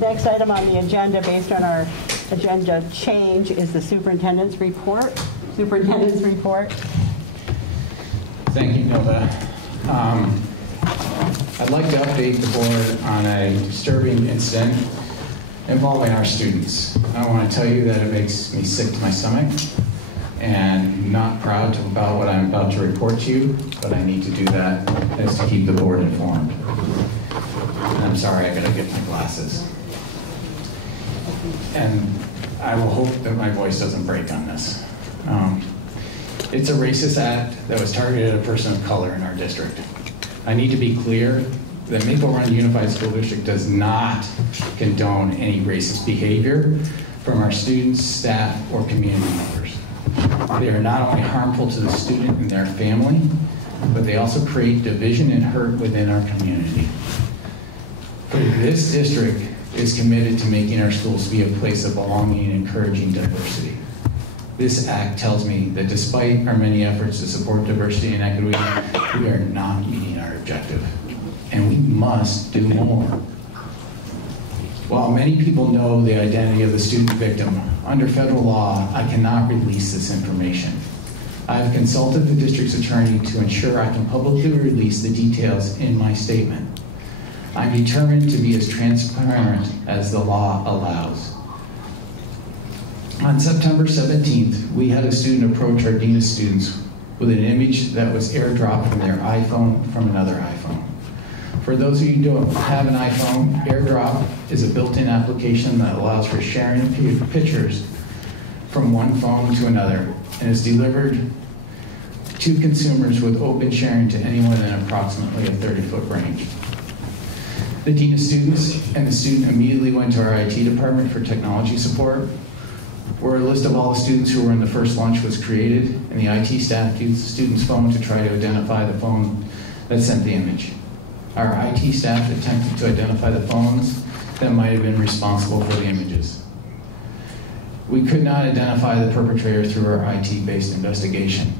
next item on the agenda, based on our agenda change, is the superintendent's report. Superintendent's report. Thank you, Nova. I'd like to update the board on a disturbing incident involving our students. I want to tell you that it makes me sick to my stomach and not proud about what I'm about to report to you, but I need to do that as to keep the board informed. And I'm sorry, I gotta get my glasses. And I will hope that my voice doesn't break on this. It's a racist act that was targeted at a person of color in our district. I need to be clear that Maple Run Unified School District does not condone any racist behavior from our students, staff, or community members. They are not only harmful to the student and their family, but they also create division and hurt within our community. This district is committed to making our schools be a place of belonging and encouraging diversity. This act tells me that despite our many efforts to support diversity and equity, we are not meeting our objective, and we must do more. While many people know the identity of the student victim, under federal law, I cannot release this information. I have consulted the district's attorney to ensure I can publicly release the details in my statement. I'm determined to be as transparent as the law allows. On September 17th, we had a student approach our dean of students with an image that was airdropped from their iPhone from another iPhone. For those of you who don't have an iPhone, AirDrop is a built-in application that allows for sharing pictures from one phone to another and is delivered to consumers with open sharing to anyone in approximately a 30-foot range. The dean of students and the student immediately went to our IT department for technology support, where a list of all the students who were in the first lunch was created, and the IT staff used the student's phone to try to identify the phone that sent the image. Our IT staff attempted to identify the phones that might have been responsible for the images. We could not identify the perpetrator through our IT-based investigation.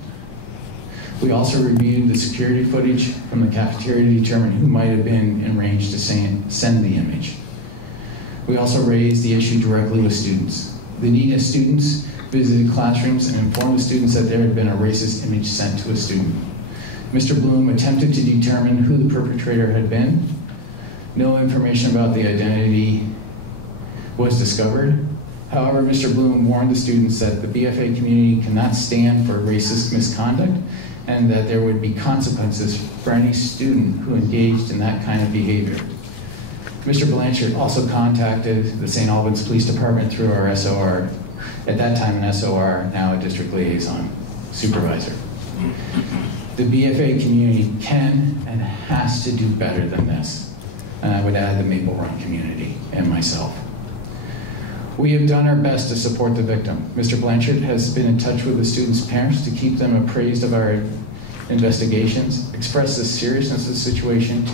We also reviewed the security footage from the cafeteria to determine who might have been in range to send the image. We also raised the issue directly with students. The dean of students visited classrooms and informed the students that there had been a racist image sent to a student. Mr. Bloom attempted to determine who the perpetrator had been. No information about the identity was discovered. However, Mr. Bloom warned the students that the BFA community cannot stand for racist misconduct and that there would be consequences for any student who engaged in that kind of behavior. Mr. Blanchard also contacted the St. Albans Police Department through our SOR, at that time an SOR, now a district liaison supervisor. The BFA community can and has to do better than this, and I would add the Maple Run community and myself. We have done our best to support the victim. Mr. Blanchard has been in touch with the students' parents to keep them appraised of our investigations, express the seriousness of the situation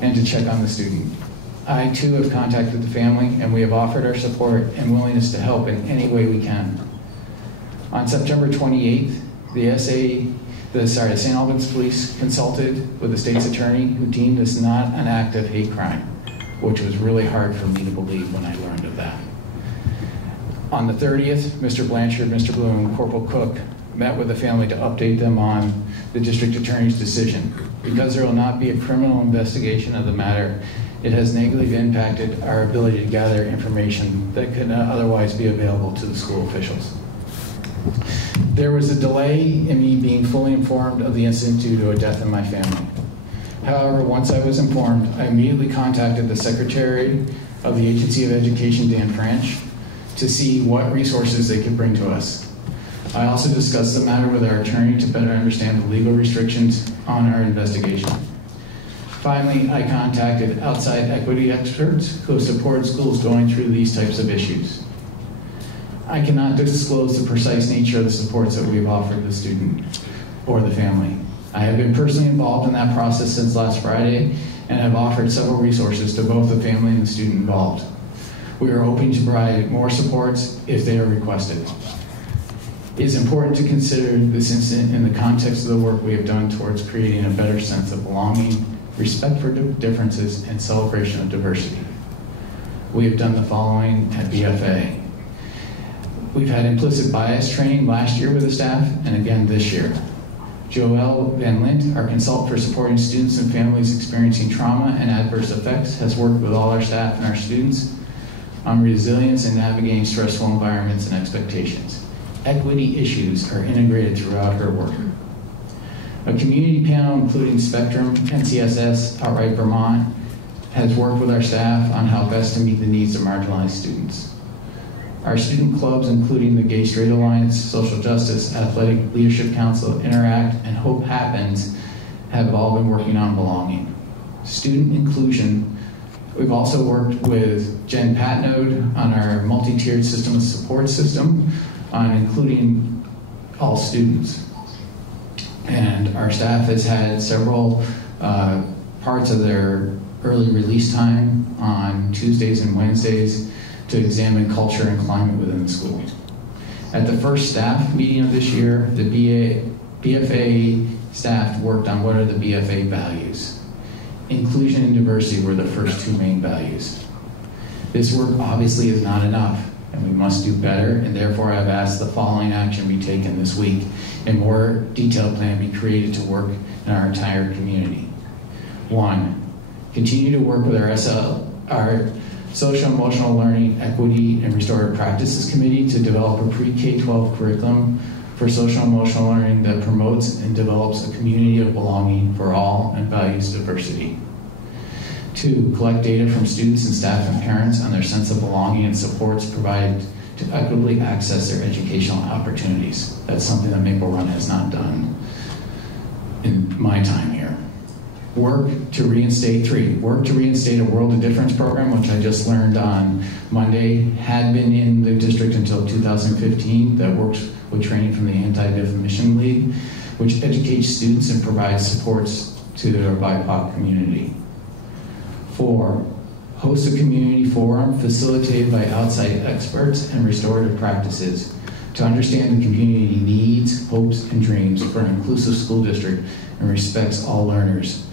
and to check on the student. I too have contacted the family, and we have offered our support and willingness to help in any way we can. On September 28th, the St. Albans Police consulted with the state's attorney, who deemed this not an act of hate crime, which was really hard for me to believe when I learned of that. On the 30th, Mr. Blanchard, Mr. Bloom, and Corporal Cook met with the family to update them on the district attorney's decision. Because there will not be a criminal investigation of the matter, it has negatively impacted our ability to gather information that could not otherwise be available to the school officials. There was a delay in me being fully informed of the incident due to a death in my family. However, once I was informed, I immediately contacted the Secretary of the Agency of Education, Dan Franch, to see what resources they could bring to us. I also discussed the matter with our attorney to better understand the legal restrictions on our investigation. Finally, I contacted outside equity experts who support schools going through these types of issues. I cannot disclose the precise nature of the supports that we've offered the student or the family. I have been personally involved in that process since last Friday and have offered several resources to both the family and the student involved. We are hoping to provide more supports if they are requested. It is important to consider this incident in the context of the work we have done towards creating a better sense of belonging, respect for differences, and celebration of diversity. We have done the following at BFA. We've had implicit bias training last year with the staff and again this year. Joelle Van Lint, our consultant for supporting students and families experiencing trauma and adverse effects, has worked with all our staff and our students on resilience and navigating stressful environments and expectations. Equity issues are integrated throughout her work. A community panel including Spectrum, NCSS, Outright Vermont, has worked with our staff on how best to meet the needs of marginalized students. Our student clubs, including the Gay Straight Alliance, Social Justice, Athletic Leadership Council, Interact, and Hope Happens, have all been working on belonging. Student inclusion, we've also worked with Jen Patnode on our multi-tiered system of support system on including all students. And our staff has had several parts of their early release time on Tuesdays and Wednesdays to examine culture and climate within the school. At the first staff meeting of this year, the BFA staff worked on what are the BFA values. Inclusion and diversity were the first two main values. This work obviously is not enough, and we must do better, and therefore I've asked the following action be taken this week. A more detailed plan be created to work in our entire community. 1, continue to work with our Social Emotional Learning, Equity, and Restorative Practices Committee to develop a pre-K-12 curriculum for social emotional learning that promotes and develops a community of belonging for all and values diversity. 2, collect data from students and staff and parents on their sense of belonging and supports provided to equitably access their educational opportunities. That's something that Maple Run has not done in my time here. 3, work to reinstate a World of Difference program, which I just learned on Monday, had been in the district until 2015, that works with training from the Anti-Defamation League, which educates students and provides supports to their BIPOC community. 4, host a community forum facilitated by outside experts and restorative practices to understand the community needs, hopes, and dreams for an inclusive school district and respects all learners.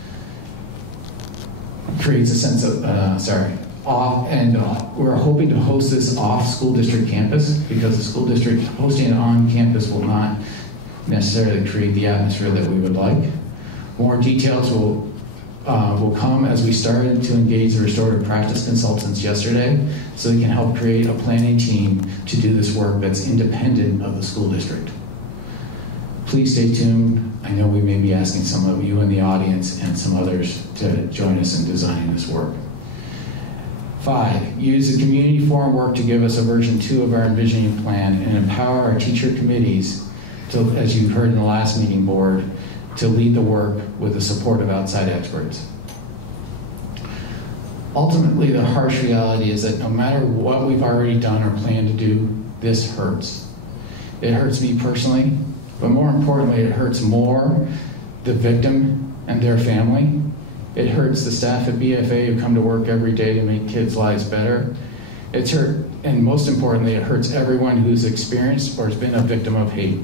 Creates a sense of, we're hoping to host this off school district campus because the school district hosting it on campus will not necessarily create the atmosphere that we would like. More details will come as we started to engage the restorative practice consultants yesterday so they can help create a planning team to do this work that's independent of the school district. Please stay tuned. I know we may be asking some of you in the audience and some others to join us in designing this work. 5, use the community forum work to give us a version 2 of our envisioning plan and empower our teacher committees to, as you heard in the last meeting board, to lead the work with the support of outside experts. Ultimately, the harsh reality is that no matter what we've already done or plan to do, this hurts. It hurts me personally, but more importantly, it hurts more the victim and their family. It hurts the staff at BFA who come to work every day to make kids' lives better. It's hurt, and most importantly, it hurts everyone who's experienced or has been a victim of hate.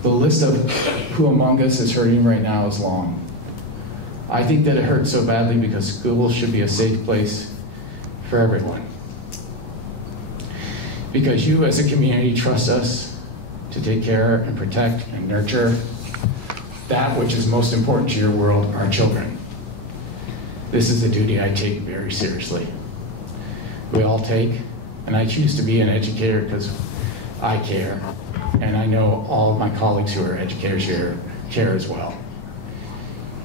The list of who among us is hurting right now is long. I think that it hurts so badly because schools should be a safe place for everyone. Because you as a community trust us to take care and protect and nurture that which is most important to your world, our children. This is a duty I take very seriously. We all take, and I choose to be an educator because I care, and I know all of my colleagues who are educators here care as well.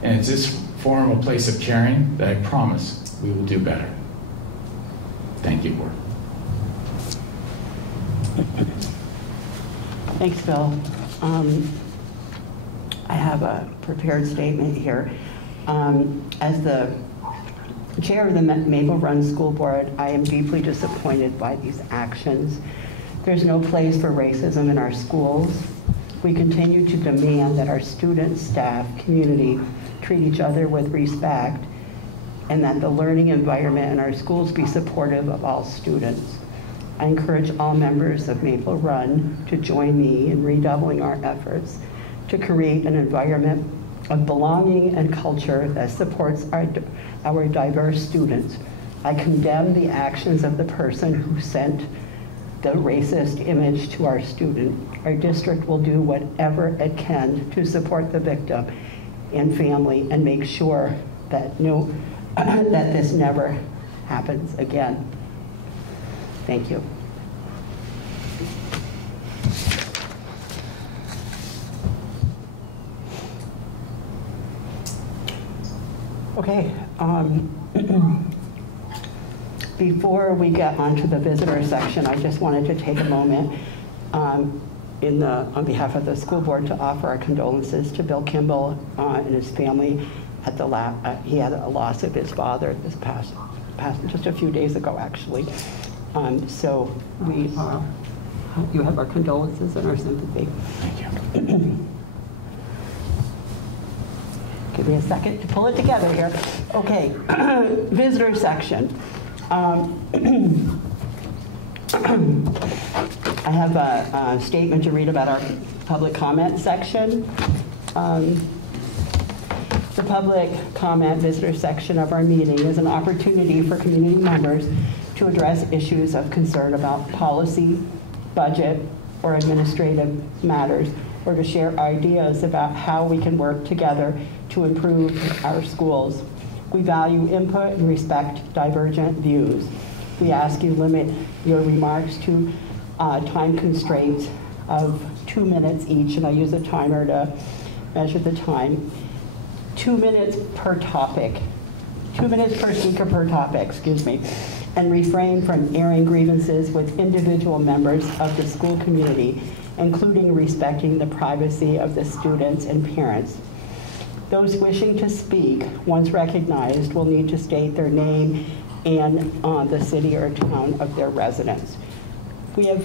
And it's this forum a place of caring that I promise we will do better. Thank you, Board. Thanks, Bill. I have a prepared statement here. As the chair of the Maple Run School Board, I am deeply disappointed by these actions. There's no place for racism in our schools. We continue to demand that our students, staff, community treat each other with respect, and that the learning environment in our schools be supportive of all students. I encourage all members of Maple Run to join me in redoubling our efforts to create an environment of belonging and culture that supports our diverse students. I condemn the actions of the person who sent the racist image to our student. Our district will do whatever it can to support the victim and family and make sure that that this never happens again. Thank you. Okay. Before we get onto the visitor section, I just wanted to take a moment on behalf of the school board to offer our condolences to Bill Kimball and his family. He had a loss of his father this past just a few days ago, actually. So we you have our condolences and our sympathy. Thank you. Give me a second to pull it together here. Okay, visitor section. I have a statement to read about our public comment section. The public comment visitor section of our meeting is an opportunity for community members to address issues of concern about policy, budget, or administrative matters, or to share ideas about how we can work together to improve our schools. We value input and respect divergent views. We ask you limit your remarks to time constraints of 2 minutes each, and I use a timer to measure the time. 2 minutes per topic. 2 minutes per speaker per topic, excuse me, and refrain from airing grievances with individual members of the school community, including respecting the privacy of the students and parents. Those wishing to speak, once recognized, will need to state their name and the city or town of their residence. We have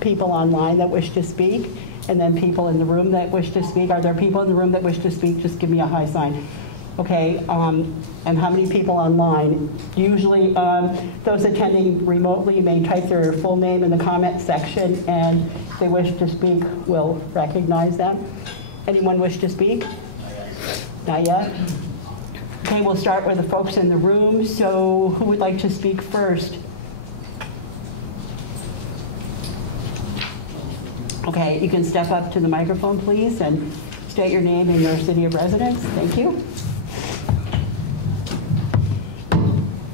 people online that wish to speak, and then people in the room that wish to speak. Are there people in the room that wish to speak? Just give me a high sign. Okay, and how many people online? Usually those attending remotely may type their full name in the comment section, and if they wish to speak, we'll recognize them. Anyone wish to speak? Not yet? Okay, we'll start with the folks in the room. So who would like to speak first? Okay, you can step up to the microphone, please, and state your name and your city of residence. Thank you.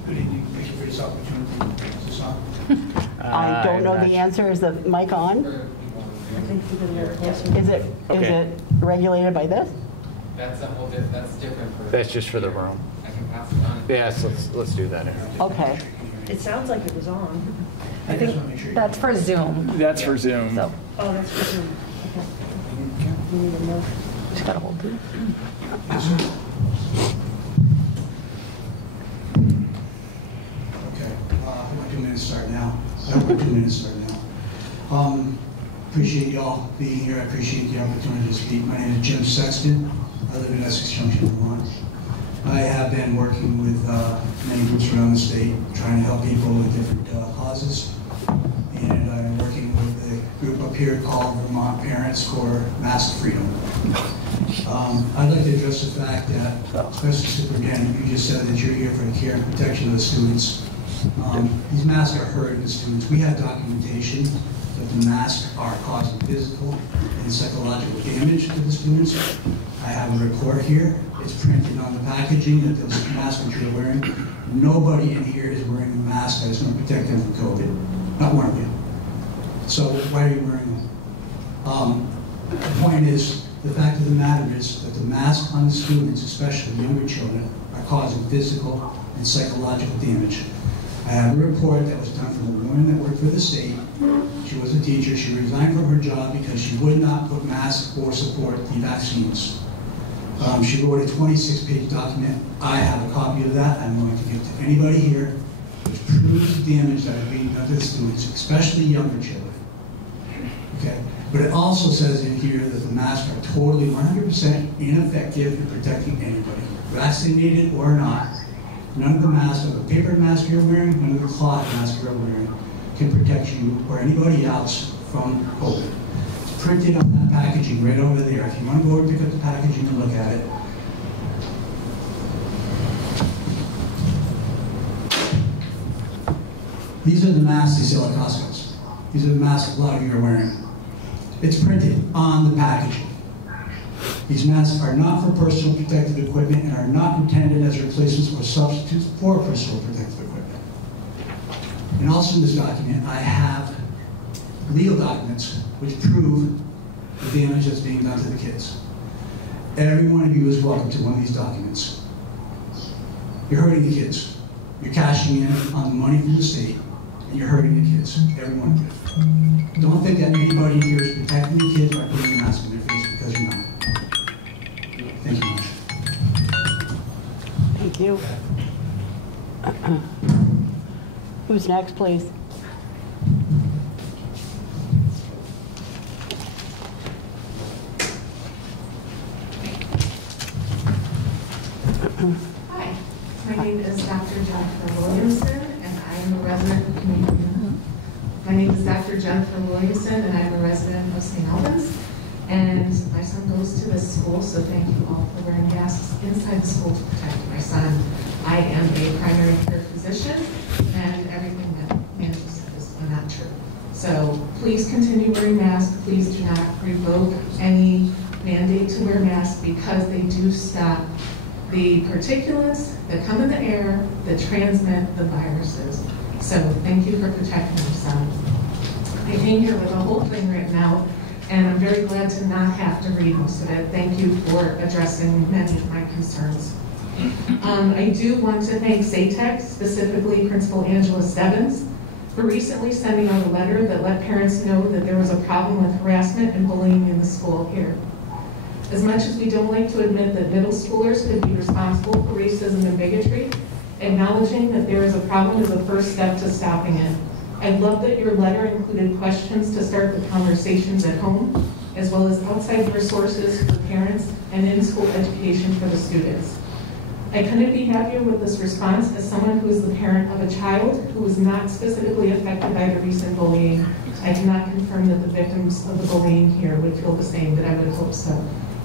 Good evening. Thank you for this opportunity. Is this on? I don't know the answer. Is the mic on? Is it regulated by this? That's different. That's just for the room. I can pass it on. Yes, let's do that. Okay. It sounds like it was on. I just want to make sure. That's for Zoom. That's for Zoom. So, Oh, that's for Zoom. Okay. You need a note. Just gotta hold it. Okay. My 2 minutes start now. Appreciate y'all being here. I appreciate the opportunity to speak. My name is Jim Sexton. I live in Essex Junction, Vermont. I have been working with many groups around the state, trying to help people with different causes. And I'm working with a group up here called Vermont Parents for Mask Freedom. I'd like to address the fact that, especially Superintendent, you just said that you're here for the care and protection of the students. These masks are hurting the students. We have documentation that the masks are causing physical and psychological damage to the students. I have a report here. It's printed on the packaging that those masks that you're wearing. Nobody in here is wearing a mask that is going to protect them from COVID. Not one of you. So why are you wearing them? The point is, the fact of the matter is that the masks on the students, especially younger children, are causing physical and psychological damage. I have a report that was done from a woman that worked for the state. She was a teacher. She resigned from her job because she would not put masks or support the vaccines. She wrote a 26-page document. I have a copy of that. I'm going to give to anybody here, which proves the damage that is being done to the students, especially younger children. Okay? But it also says in here that the masks are totally 100% ineffective in protecting anybody, vaccinated or not. None of the masks, of the paper mask you're wearing, none of the cloth mask you're wearing can protect you or anybody else from COVID. It's printed on that packaging right over there. If you want to go over and pick up the packaging and look at it. These are the masks they sell at Costco's. These are the masks a lot of you are wearing. It's printed on the packaging. These masks are not for personal protective equipment and are not intended as replacements or substitutes for personal protective equipment. And also in this document, I have legal documents which prove the damage that's being done to the kids. Every one of you is welcome to one of these documents. You're hurting the kids. You're cashing in on the money from the state, and you're hurting the kids, every one of you. Don't think that anybody here is protecting the kids by putting a mask on their face, because you're not. Thank you much. Thank you. Who's next, please? Hi, my name is Dr. Jennifer Williamson, and I am a resident of community. My name is Dr. Jennifer Williamson, and I'm a resident of St. Albans. And my son goes to this school, so thank you all for wearing masks inside the school to protect my son. I am a primary care physician, and everything that Angela said is not true. So please continue wearing masks. Please do not revoke any mandate to wear masks, because they do stop the particulates that come in the air that transmit the viruses. So thank you for protecting my son. I came here with a whole thing written out, and I'm very glad to not have to read most of it. Thank you for addressing many of my concerns. I do want to thank SATEC, specifically Principal Angela Stebbins, for recently sending out a letter that let parents know that there was a problem with harassment and bullying in the school here. As much as we don't like to admit that middle schoolers could be responsible for racism and bigotry, acknowledging that there is a problem is a first step to stopping it. I love that your letter included questions to start the conversations at home, as well as outside resources for parents and in-school education for the students. I couldn't be happier with this response as someone who is the parent of a child who was not specifically affected by the recent bullying. I cannot confirm that the victims of the bullying here would feel the same, but I would hope so.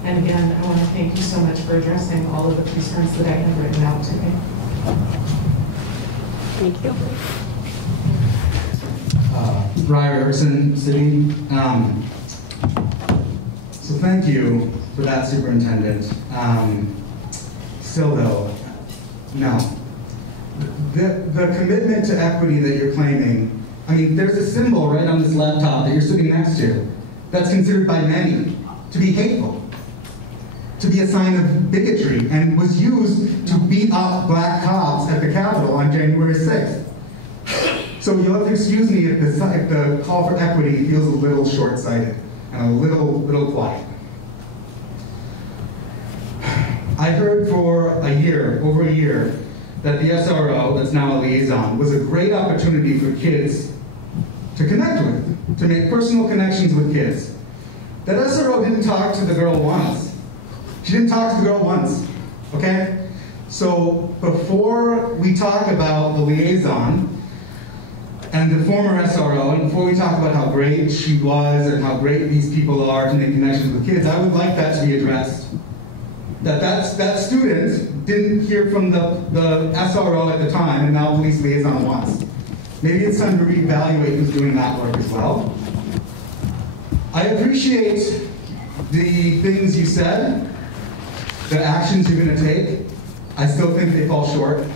And again, I want to thank you so much for addressing all of the concerns that I have written out today. Thank you. Brian Erickson, City. So thank you for that, Superintendent. Still though, no. The commitment to equity that you're claiming, I mean, there's a symbol right on this laptop that you're sitting next to that's considered by many to be hateful, to be a sign of bigotry, and was used to beat up black cops at the Capitol on January 6th. So you'll have to excuse me if the call for equity feels a little short-sighted and a little quiet. I heard for over a year, that the SRO, that's now a liaison, was a great opportunity for kids to connect with, to make personal connections with kids. That SRO didn't talk to the girl once. She didn't talk to the girl once, okay? So before we talk about the liaison and the former SRO, and before we talk about how great she was and how great these people are to make connections with kids, I would like that to be addressed. That student didn't hear from the SRO at the time, and now police liaison once. Maybe it's time to reevaluate who's doing that work as well. I appreciate the things you said, the actions you're going to take. I still think they fall short.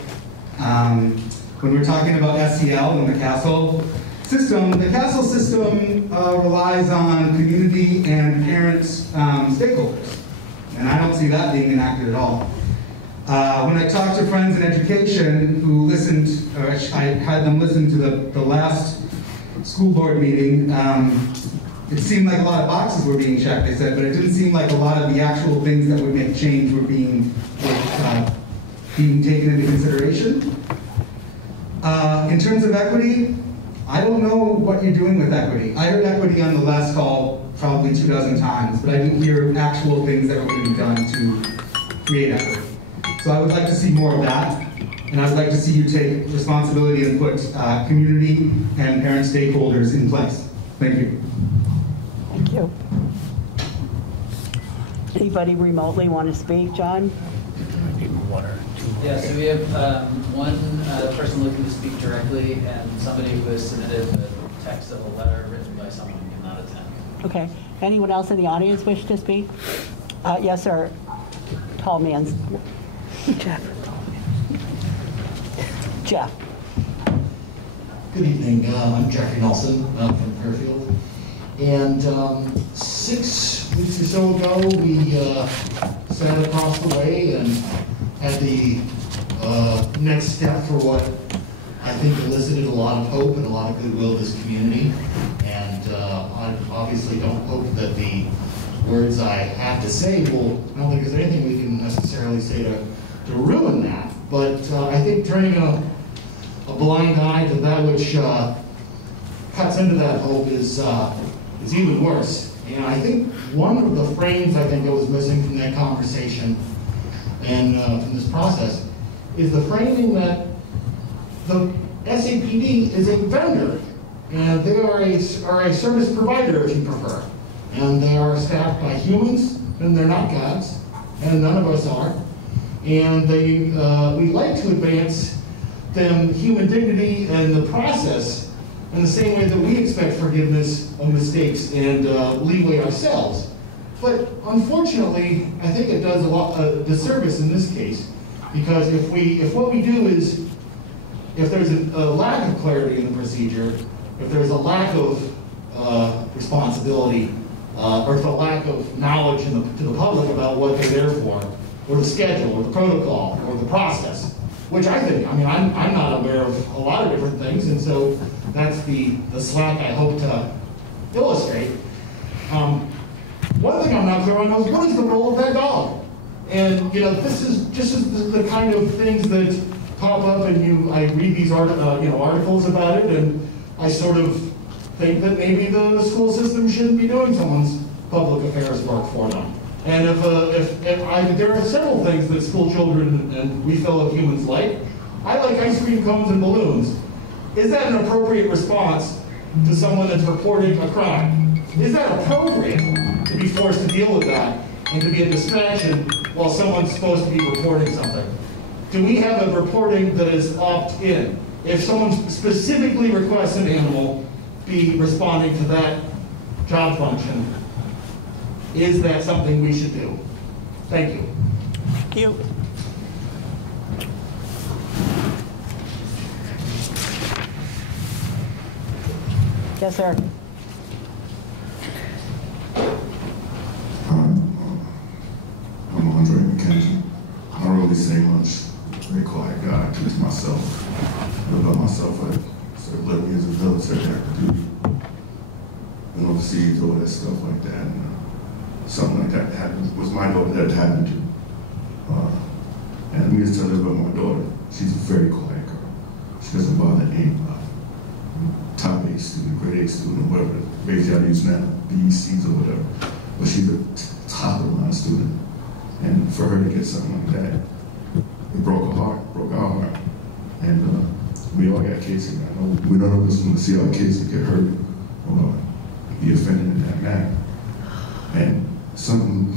When we're talking about SEL and the CASEL system relies on community and parent stakeholders. And I don't see that being enacted at all. When I talked to friends in education who listened, or I had them listen to the last school board meeting, it seemed like a lot of boxes were being checked, they said, but it didn't seem like a lot of the actual things that would make change were being taken into consideration. In terms of equity, I don't know what you're doing with equity. I heard equity on the last call probably 2 dozen times, but I didn't hear actual things that were going to be done to create equity. So I would like to see more of that, and I would like to see you take responsibility and put community and parent stakeholders in place. Thank you. Thank you. Anybody remotely want to speak, John? Maybe 1 or 2 Yeah, so we have one person looking to speak directly and somebody who has submitted the text of a letter written by someone who cannot attend. Okay. Anyone else in the audience wish to speak? Yes, sir. Tall man. Jeff. Jeff. Good evening. I'm Jeffrey Nelson from Fairfield. And 6 weeks or so ago, we sat across the way and had the next step for what I think elicited a lot of hope and a lot of goodwill in this community. And I obviously don't hope that the words I have to say will, I don't think there's anything we can necessarily say to ruin that. But I think turning a blind eye to that which cuts into that hope is even worse. And I think one of the frames I think that was missing from that conversation and from this process is the framing that the SAPD is a vendor, and they are a service provider, if you prefer. And they are staffed by humans, and they're not gods, and none of us are. And we like to advance them human dignity and the process in the same way that we expect forgiveness of mistakes and leeway ourselves. But unfortunately, I think it does a lot of disservice in this case, because if what we do is, if there's a lack of clarity in the procedure, if there's a lack of responsibility, or if a lack of knowledge to the public about what they're there for, or the schedule, or the protocol, or the process, which I think, I mean, I'm not aware of a lot of different things, and so that's the slack I hope to illustrate. One thing I'm not clear on is, what is the role of that dog? And, you know, this is just the kind of things that pop up, and I read these articles about it, and I sort of think that maybe the school system shouldn't be doing someone's public affairs work for them. And there are several things that school children and we fellow humans like. I like ice cream cones and balloons. Is that an appropriate response to someone that's reporting a crime? Is that appropriate to be forced to deal with that and to be a distraction while someone's supposed to be reporting something? Do we have a reporting that is opt-in? If someone specifically requests an animal be responding to that job function, is that something we should do? Thank you. Thank you. Yes, sir. I'm Andre McKenzie. I don't really say much. Very quiet guy. I teach myself. I live by myself. I served 11 years of military active duty. Been overseas, all that stuff like that. And, something like that happened. Was my daughter that happened to. And I need to tell you about my daughter. She's a very quiet girl. She doesn't bother anybody. Top A student, grade A student, whatever the phrase y'all use now, BECs or whatever. But she's a top of the line student. And for her to get something like that, it broke her heart, broke our heart. And we all got kids here. I know we none of us want to see our kids get hurt or be offended in that manner. And something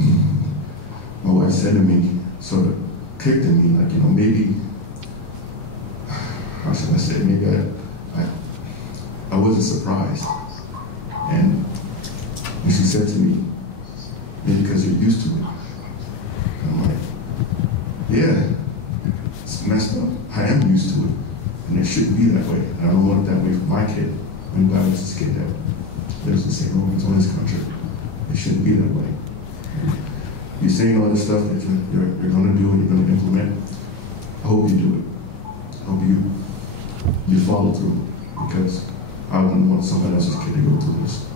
my wife said to me sort of clicked in me, like, you know, maybe, how should I say it, maybe I wasn't surprised. And she said to me, maybe because you're used to it. And I'm like, yeah, it's messed up. I am used to it. And it shouldn't be that way. And I don't want it that way for my kid. Anybody else's kid that lives in St. Lawrence or this country. It shouldn't be that way. You're saying all this stuff that you're going to do and you're going to implement. I hope you do it. I hope you follow through, because I wouldn't want someone else's kid to go through this.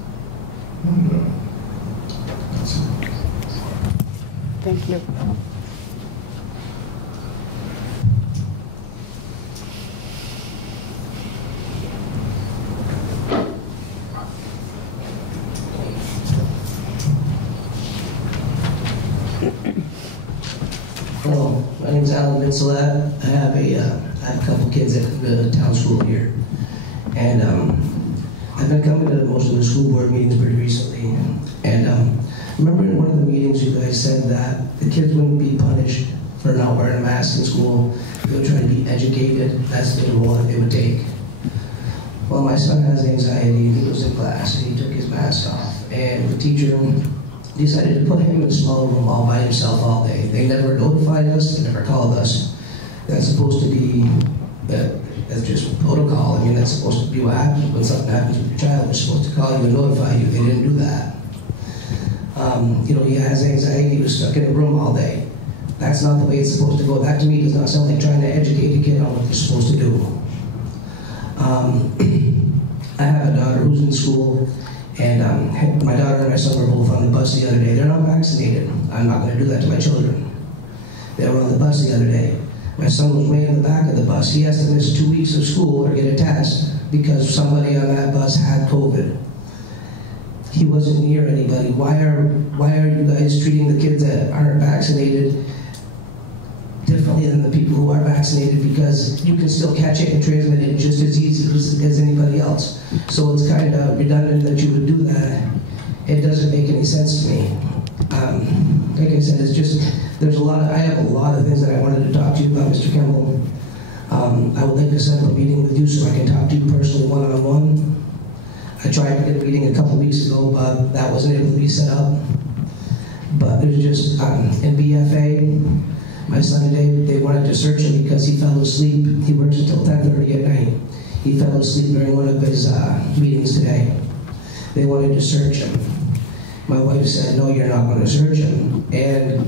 And that's it. Thank you. Hello, my name is Alan Mitzellat. I have a couple kids at the town school here. And I've been coming to most of the school board meetings pretty recently. And I remember in one of the meetings you guys said that the kids wouldn't be punished for not wearing a mask in school. They were trying to be educated. That's the role that they would take. Well, my son has anxiety. He was in class and he took his mask off. And the teacher decided to put him in a small room all by himself all day. They never notified us. They never called us. That's supposed to be, that's just protocol. I mean, that's supposed to be what happens when something happens with your child. They're supposed to call you and notify you. They didn't do that. You know, he has anxiety. He was stuck in a room all day. That's not the way it's supposed to go. That to me does not sound like trying to educate a kid on what they're supposed to do. I have a daughter who's in school, and my daughter and my son were both on the bus the other day. They're not vaccinated. I'm not going to do that to my children. They were on the bus the other day. My son was way in the back of the bus. He has to miss 2 weeks of school or get a test because somebody on that bus had COVID. He wasn't near anybody. Why are you guys treating the kids that aren't vaccinated differently than the people who are vaccinated? Because you can still catch it and transmit it just as easy as anybody else. So it's kind of redundant that you would do that. It doesn't make any sense to me. Like I said, it's just, I have a lot of things that I wanted to talk to you about, Mr. Kimball. I would like to set up a meeting with you so I can talk to you personally one-on-one. I tried to get a meeting a couple weeks ago, but that wasn't able to be set up. But there's just, in BFA, my son today, they wanted to search him because he fell asleep. He works until 10:30 at night. He fell asleep during one of his meetings today. They wanted to search him. My wife said, no, you're not going to search him. And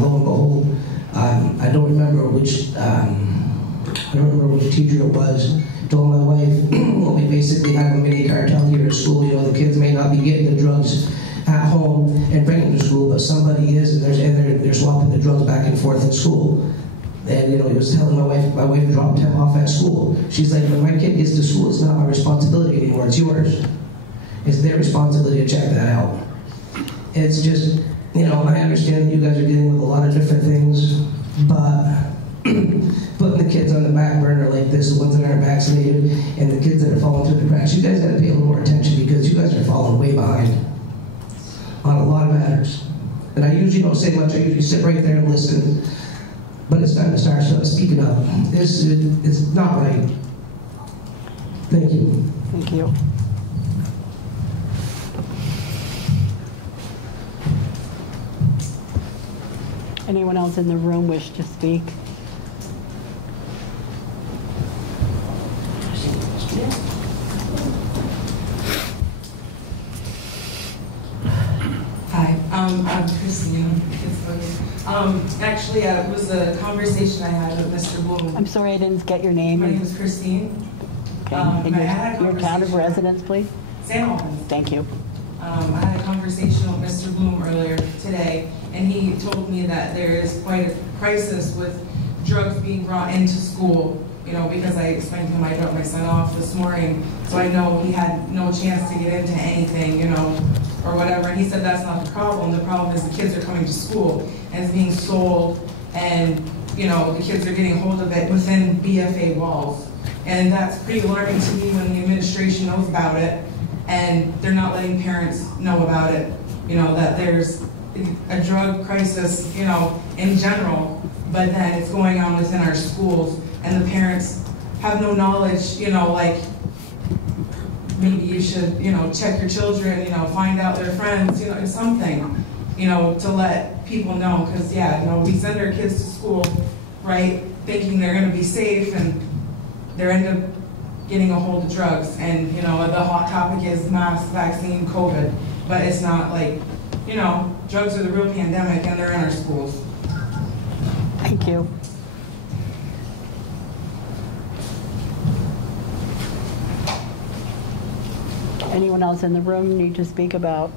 lo and behold, I don't remember which teacher it was. Told my wife, well, we basically have a mini cartel here at school. You know, the kids may not be getting the drugs at home and bringing them to school, but somebody is, and they're swapping the drugs back and forth in school. And, you know, he was telling my wife dropped him off at school. She's like, when my kid gets to school, it's not my responsibility anymore, it's yours. It's their responsibility to check that out. It's just, you know, I understand that you guys are dealing with a lot of different things, but putting the kids on the back burner like this, the ones that aren't vaccinated, and the kids that are falling through the cracks, you guys got to pay a little more attention because you guys are falling way behind on a lot of matters. And I usually don't say much, I usually sit right there and listen, but it's time to start speaking up. This is not right. Thank you. Thank you. Anyone else in the room wish to speak? Hi, I'm Christine. Actually, it was a conversation I had with Mr. Bloom. I'm sorry I didn't get your name. My name is Christine. Okay. And your town of residence, please? St. Albans. Thank you. I had a conversation with Mr. Bloom earlier today, and he told me that there is quite a crisis with drugs being brought into school, you know, because I explained to him I dropped my son off this morning, so I know he had no chance to get into anything, you know, or whatever. And he said that's not the problem. The problem is the kids are coming to school and it's being sold, and, you know, the kids are getting hold of it within BFA walls. And that's pretty alarming to me when the administration knows about it and they're not letting parents know about it, you know, that there's a drug crisis, you know, in general, but then it's going on within our schools and the parents have no knowledge, you know, like maybe you should, you know, check your children, you know, find out their friends, you know, something, you know, to let people know, because yeah, you know, we send our kids to school, right, thinking they're going to be safe, and they end up getting a hold of drugs. And, you know, the hot topic is mask, vaccine, COVID, but it's not like, you know, drugs are the real pandemic and they're in our schools. Thank you. Anyone else in the room need to speak about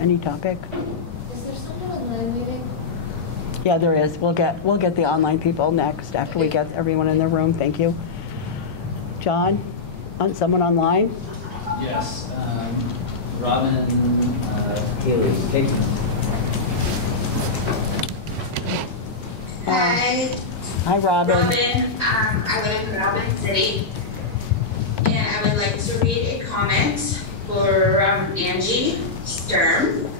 any topic? Is there some online meeting? Yeah, there is. We'll get the online people next after we get everyone in the room. Thank you. John, someone online? Yes, Robin Haley. Hi. Hi, Robin. I live in Robin City, and I would like to read a comment for Angie Sturm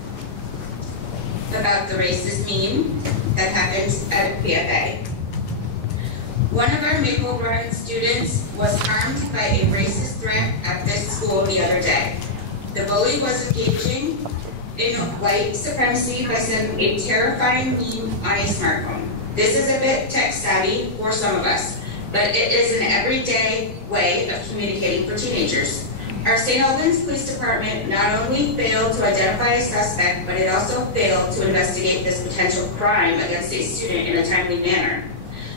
about the racist meme. that happens at BFA. One of our Maple Run students was harmed by a racist threat at this school the other day. The bully was engaging in white supremacy by sending a terrifying meme on a smartphone. This is a bit tech savvy for some of us, but it is an everyday way of communicating for teenagers. Our St. Albans Police Department not only failed to identify a suspect, but it also failed to investigate this potential crime against a student in a timely manner.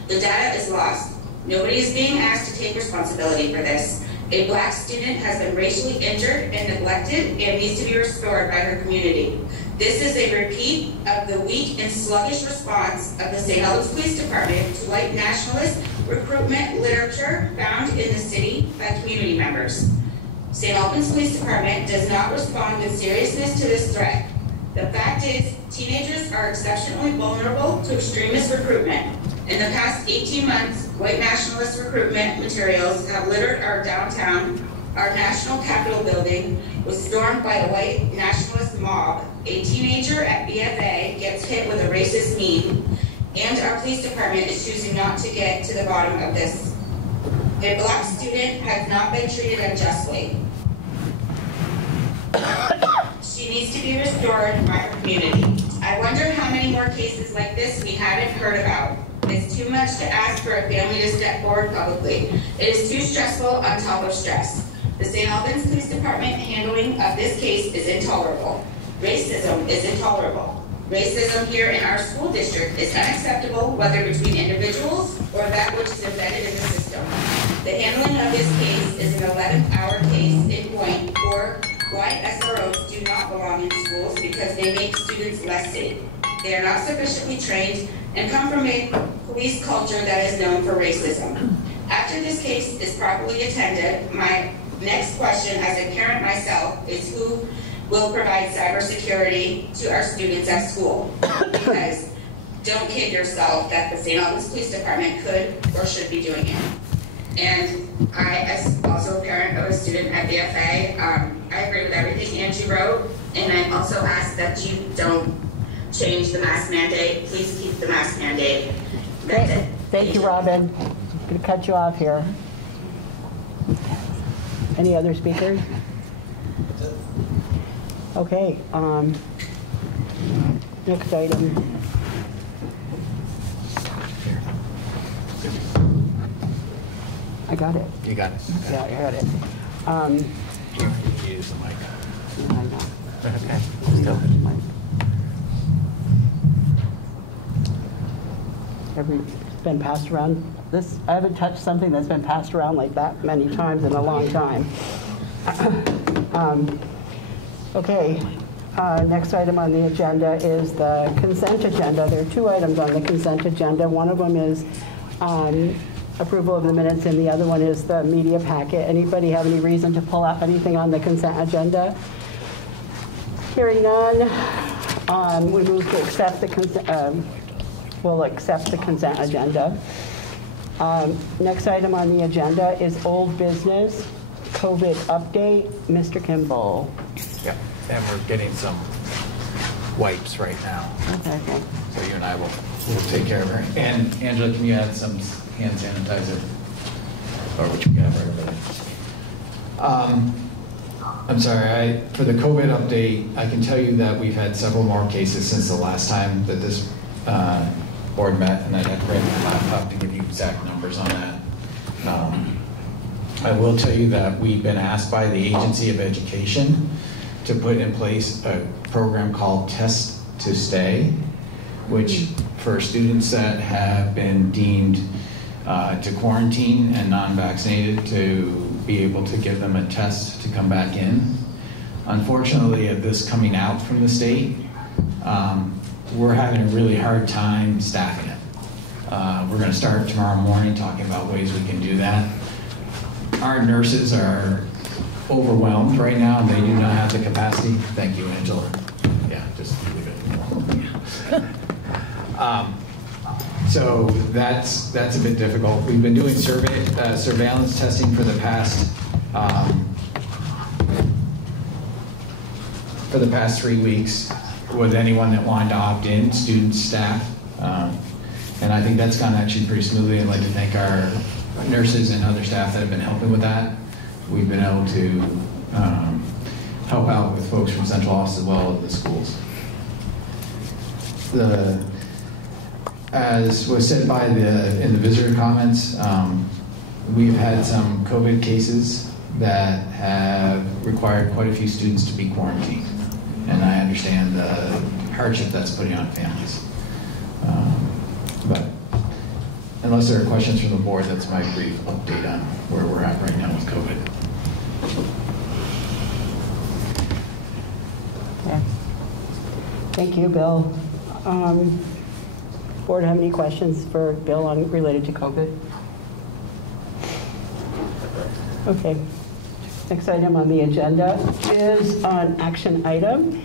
The data is lost. Nobody is being asked to take responsibility for this. A black student has been racially injured and neglected and needs to be restored by her community. This is a repeat of the weak and sluggish response of the St. Albans Police Department to white nationalist recruitment literature found in the city by community members. St. Albans Police Department does not respond with seriousness to this threat. The fact is, teenagers are exceptionally vulnerable to extremist recruitment. In the past 18 months, white nationalist recruitment materials have littered our downtown. Our National Capitol building was stormed by a white nationalist mob. A teenager at BFA gets hit with a racist meme, and our police department is choosing not to get to the bottom of this. A black student has not been treated unjustly. She needs to be restored by her community. I wonder how many more cases like this we haven't heard about. It's too much to ask for a family to step forward publicly. It is too stressful on top of stress. The St. Albans Police Department handling of this case is intolerable. Racism is intolerable. Racism here in our school district is unacceptable, whether between individuals or that which is embedded in the system. The handling of this case is an 11th-hour case in point for why SROs do not belong in schools because they make students less safe. They are not sufficiently trained and come from a police culture that is known for racism. After this case is properly attended, my next question as a parent myself is who will provide cybersecurity to our students at school? Because don't kid yourself that the St. Albans Police Department could or should be doing it. And I, as also a parent of a student at BFA, I agree with everything Angie wrote, and I also ask that you don't change the mask mandate. Please keep the mask mandate. That's it. Thank you, Robin. I'm going to cut you off here. Any other speakers? Okay. Next item. I got it. You got it. Yeah, I got it. You use the mic. I know. Okay. Still. It's been passed around. This, I haven't touched something that's been passed around like that many times in a long time. Okay, next item on the agenda is the consent agenda. There are two items on the consent agenda. One of them is approval of the minutes, and the other one is the media packet. Anybody have any reason to pull out anything on the consent agenda? Hearing none, we move to accept the consent. We'll accept the consent agenda. Next item on the agenda is old business, COVID update. Mr. Kimball. Yeah, and we're getting some wipes right now. Okay. So you and I will take care of her. And Angela, can you add some hand sanitizer? Or which we have right over there. I'm sorry, for the COVID update, I can tell you that we've had several more cases since the last time that this board met, and I had to bring my laptop to give you exact numbers on that. I will tell you that we've been asked by the Agency of Education to put in place a program called Test to Stay, which for students that have been deemed to quarantine and non-vaccinated, to be able to give them a test to come back in. Unfortunately, of this coming out from the state, we're having a really hard time staffing it. We're going to start tomorrow morning talking about ways we can do that. Our nurses are overwhelmed right now, and they do not have the capacity. Thank you, Angela. Yeah, just leave it. So that's a bit difficult. We've been doing surveillance testing for the past 3 weeks with anyone that wanted to opt in, students, staff. And I think that's gone actually pretty smoothly. I'd like to thank our nurses and other staff that have been helping with that. We've been able to help out with folks from central office as well as the schools. As was said in the visitor comments, we've had some COVID cases that have required quite a few students to be quarantined. And I understand the hardship that's putting on families. But unless there are questions from the board, that's my brief update on where we're at right now with COVID. Okay. Thank you, Bill. Board, have any questions for Bill related to COVID? Okay. Next item on the agenda is an action item.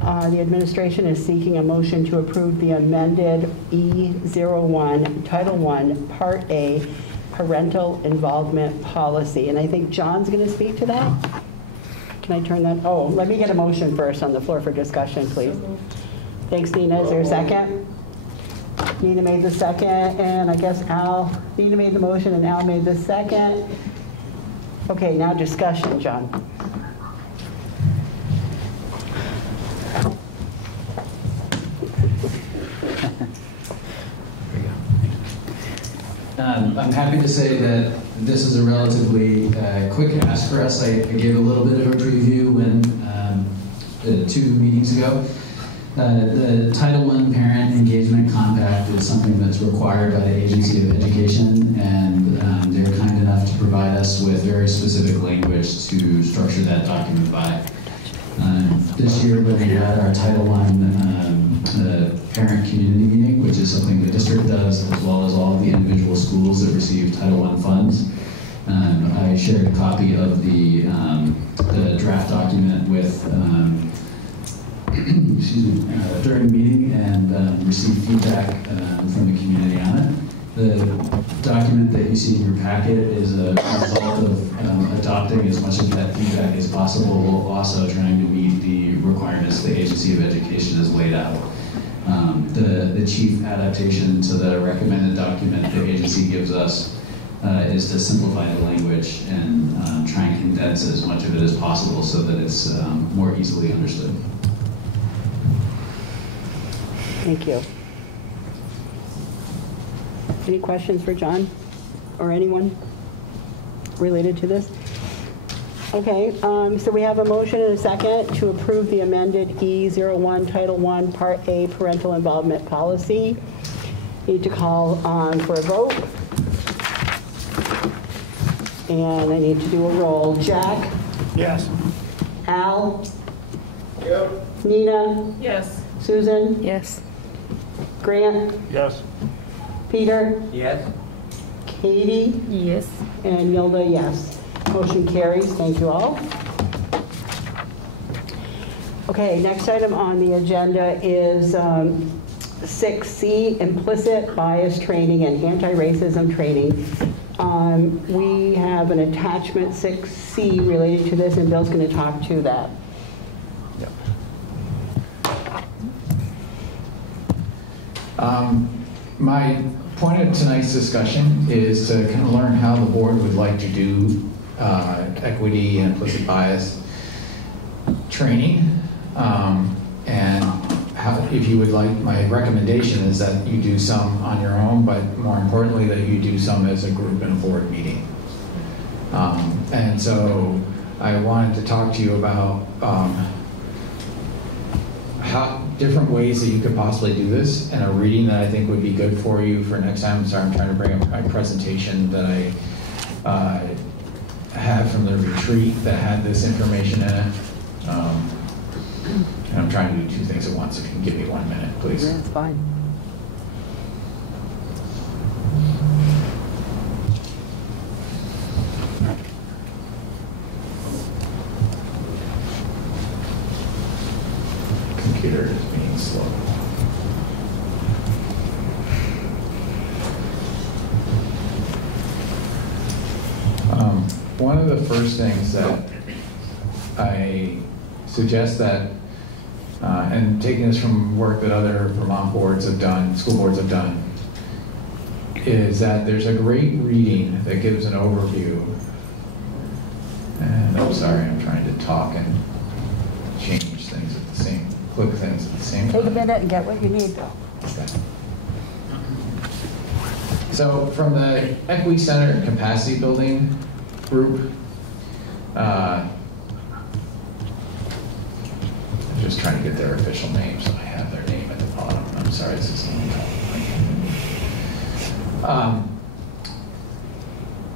The administration is seeking a motion to approve the amended E01 Title I Part A Parental Involvement Policy. And I think John's going to speak to that. Can I turn that? Oh, let me get a motion first on the floor for discussion, please. Thanks, Nina. Is there a second? Nina made the second, and I guess Nina made the motion and Al made the second. Okay, now discussion, John. I'm happy to say that this is a relatively quick ask for us. I gave a little bit of a preview when 2 meetings ago. The Title I Parent Engagement Compact is something that's required by the Agency of Education, and they're kind enough to provide us with very specific language to structure that document by. This year when we had our Title I parent community meeting, which is something the district does, as well as all of the individual schools that receive Title I funds, I shared a copy of the draft document with during the meeting and received feedback from the community on it. The document that you see in your packet is a result of adopting as much of that feedback as possible, while also trying to meet the requirements the Agency of Education has laid out. The chief adaptation to the recommended document the agency gives us is to simplify the language and try and condense as much of it as possible so that it's more easily understood. Thank you. Any questions for John or anyone related to this? Okay, so we have a motion and a second to approve the amended E01 Title I Part A Parental Involvement Policy. Need to call on for a vote. And I need to do a roll. Jack? Yes. Al? Yep. Nina? Yes. Susan? Yes. Grant? Yes. Peter? Yes. Katie? Yes. And Yilda, yes. Motion carries. Thank you all. Okay, next item on the agenda is 6C, Implicit Bias Training and Anti-Racism Training. We have an attachment 6C related to this, and Bill's going to talk to that. My point of tonight's discussion is to kind of learn how the board would like to do equity and implicit bias training, and how, if you would like, my recommendation is that you do some on your own, but more importantly that you do some as a group in a board meeting. And so I wanted to talk to you about how different ways that you could possibly do this, and a reading that I think would be good for you for next time. Sorry, I'm trying to bring up my presentation that I had from the retreat that had this information in it. And I'm trying to do 2 things at once. If you can give me 1 minute, please. Yeah, that's fine. Computer is being slow. One of the first things that I suggest that and taking this from work that other Vermont boards have done, school boards have done, is that there's a great reading that gives an overview. And I'm sorry, I'm trying to talk and change things at the same, click things at the same time. Take a minute and get what you need, though. Okay. So from the Equity Center and Capacity Building group, I'm just trying to get their official name, so I have their name at the bottom. I'm sorry, this is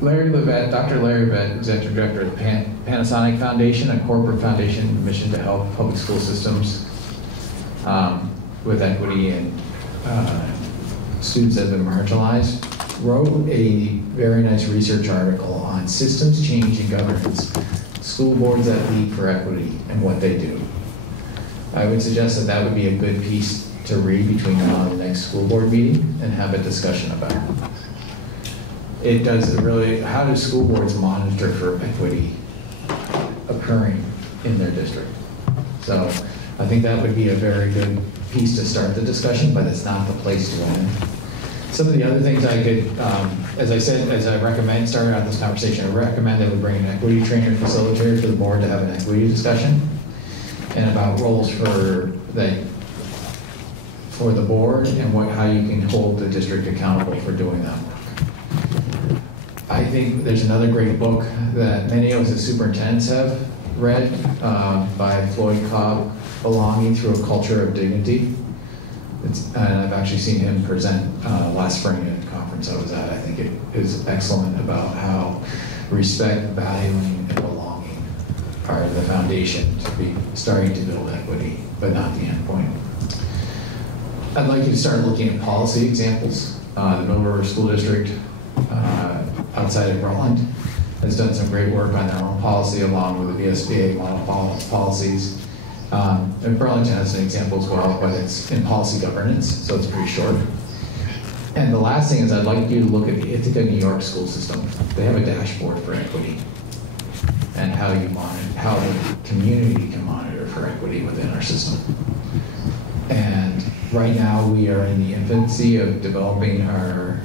Larry Levette, Dr. Larry Levette, Executive Director of the Panasonic Foundation, a corporate foundation mission to help public school systems with equity and students that have been marginalized, wrote a very nice research article on systems change in governance, school boards that lead for equity, and what they do. I would suggest that that would be a good piece to read between now and the next school board meeting and have a discussion about it. It does really, how do school boards monitor for equity occurring in their district? So I think that would be a very good piece to start the discussion, but it's not the place to end. Some of the other things I could, as I said, as I recommend, starting out this conversation, I recommend that we bring an equity trainer and facilitator to the board to have an equity discussion and about roles for the board and how you can hold the district accountable for doing that work. I think there's another great book that many of us as superintendents have read by Floyd Cobb, Belonging Through a Culture of Dignity. And I've actually seen him present last spring at a conference I was at. I think it is excellent about how respect, valuing, and belonging are the foundation to be starting to build equity, but not the end point. I'd like you to start looking at policy examples. The Mill River School District outside of Rutland has done some great work on their own policy along with the VSBA model policies. And Burlington has an example as well, but it's in policy governance, so it's pretty short. And the last thing is I'd like you to look at the Ithaca, New York school system. They have a dashboard for equity and how you monitor, how the community can monitor for equity within our system. And right now we are in the infancy of developing our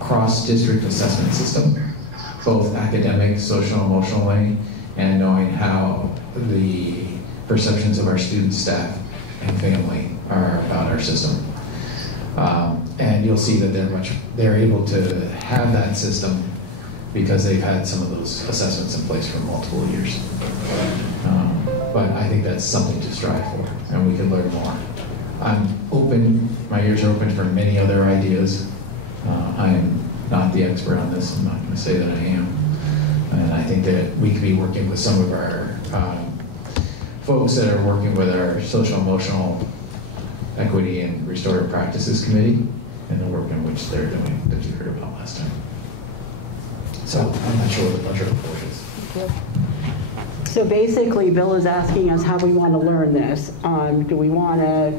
cross-district assessment system, both academic, social, emotionally, and knowing how the perceptions of our students, staff, and family are about our system. And you'll see that they're able to have that system because they've had some of those assessments in place for multiple years. But I think that's something to strive for, and we can learn more. I'm open, my ears are open for many other ideas. I'm not the expert on this, I'm not going to say that I am. And I think that we could be working with some of our folks that are working with our social emotional equity and restorative practices committee and the work in which they're doing that you heard about last time. So I'm not sure what the pleasure of the board is. So basically, Bill is asking us how we want to learn this. Do we want to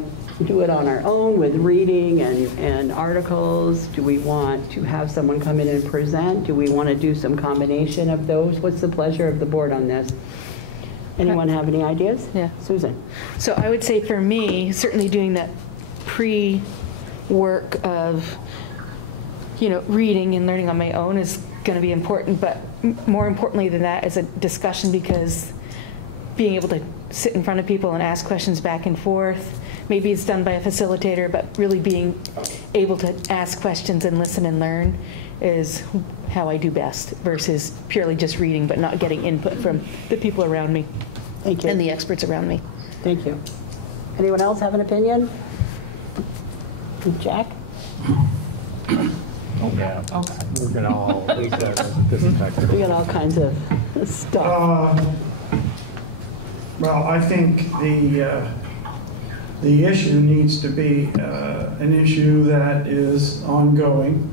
do it on our own with reading and articles? Do we want to have someone come in and present? Do we want to do some combination of those? What's the pleasure of the board on this? Anyone have any ideas? Yeah. Susan. So I would say for me, certainly doing that pre-work of, reading and learning on my own is going to be important, but more importantly than that is a discussion, because being able to sit in front of people and ask questions back and forth, maybe it's done by a facilitator, but really being able to ask questions and listen and learn is how I do best, versus purely just reading but not getting input from the people around me. Thank you. And the experts around me. Thank you. Anyone else have an opinion? Jack? Yeah. Okay. We're going to all disinfect. We got all kinds of stuff. Well, I think the issue needs to be an issue that is ongoing.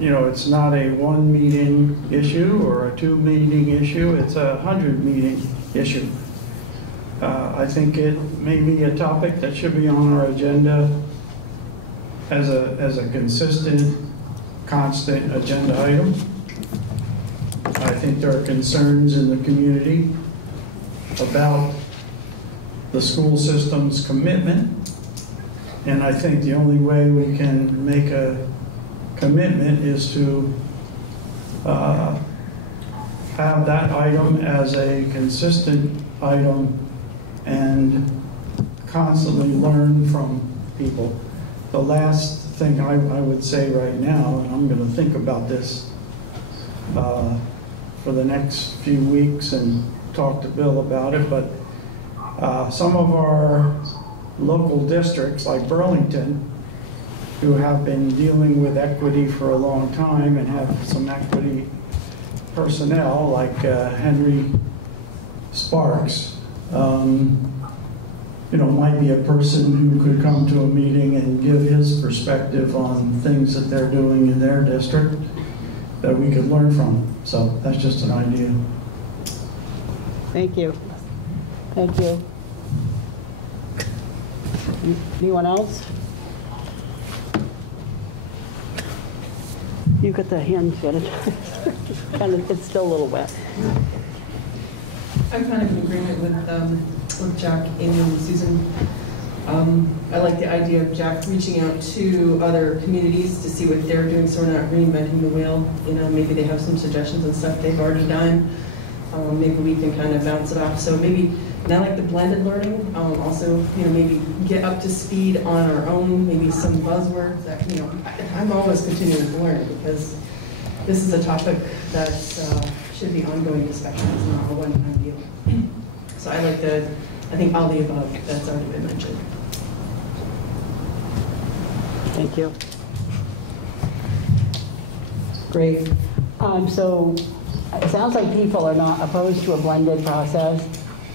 It's not a one meeting issue or a 2 meeting issue. It's a 100 meeting issue. I think it may be a topic that should be on our agenda as a consistent, constant agenda item. I think there are concerns in the community about the school system's commitment. And I think the only way we can make a commitment is to have that item as a consistent item and constantly learn from people. The last thing I would say right now, and I'm going to think about this for the next few weeks and talk to Bill about it, but some of our local districts like Burlington, who have been dealing with equity for a long time and have some equity personnel like Henry Sparks, might be a person who could come to a meeting and give his perspective on things that they're doing in their district that we could learn from. So that's just an idea. Thank you. Thank you. Anyone else? You got the hand fitted. It's still a little wet. I'm kind of in agreement with Jack, Amy, and Susan. I like the idea of Jack reaching out to other communities to see what they're doing, so we're not reinventing the wheel. Maybe they have some suggestions and stuff they've already done. Maybe we can kind of bounce it off. So maybe, and I like the blended learning. Also, maybe get up to speed on our own. Maybe some buzzwords that I'm always continuing to learn, because this is a topic that should be ongoing discussion. It's not a one-time deal. So I think all the above that's already been mentioned. Thank you. Great. So it sounds like people are not opposed to a blended process.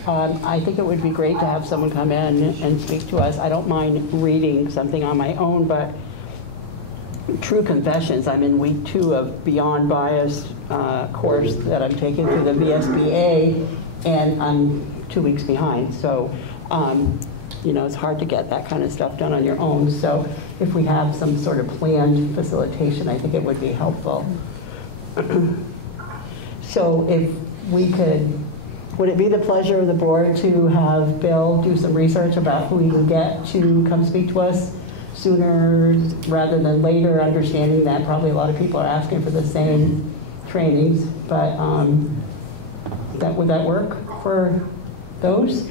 I think it would be great to have someone come in and speak to us. I don't mind reading something on my own, but true confessions, I'm in week 2 of Beyond Bias course that I'm taking through the VSBA, and I'm 2 weeks behind. So, it's hard to get that kind of stuff done on your own. So if we have some sort of planned facilitation, I think it would be helpful. So if we could, would it be the pleasure of the board to have Bill do some research about who he can get to come speak to us sooner rather than later, understanding that probably a lot of people are asking for the same trainings, but would that work for those?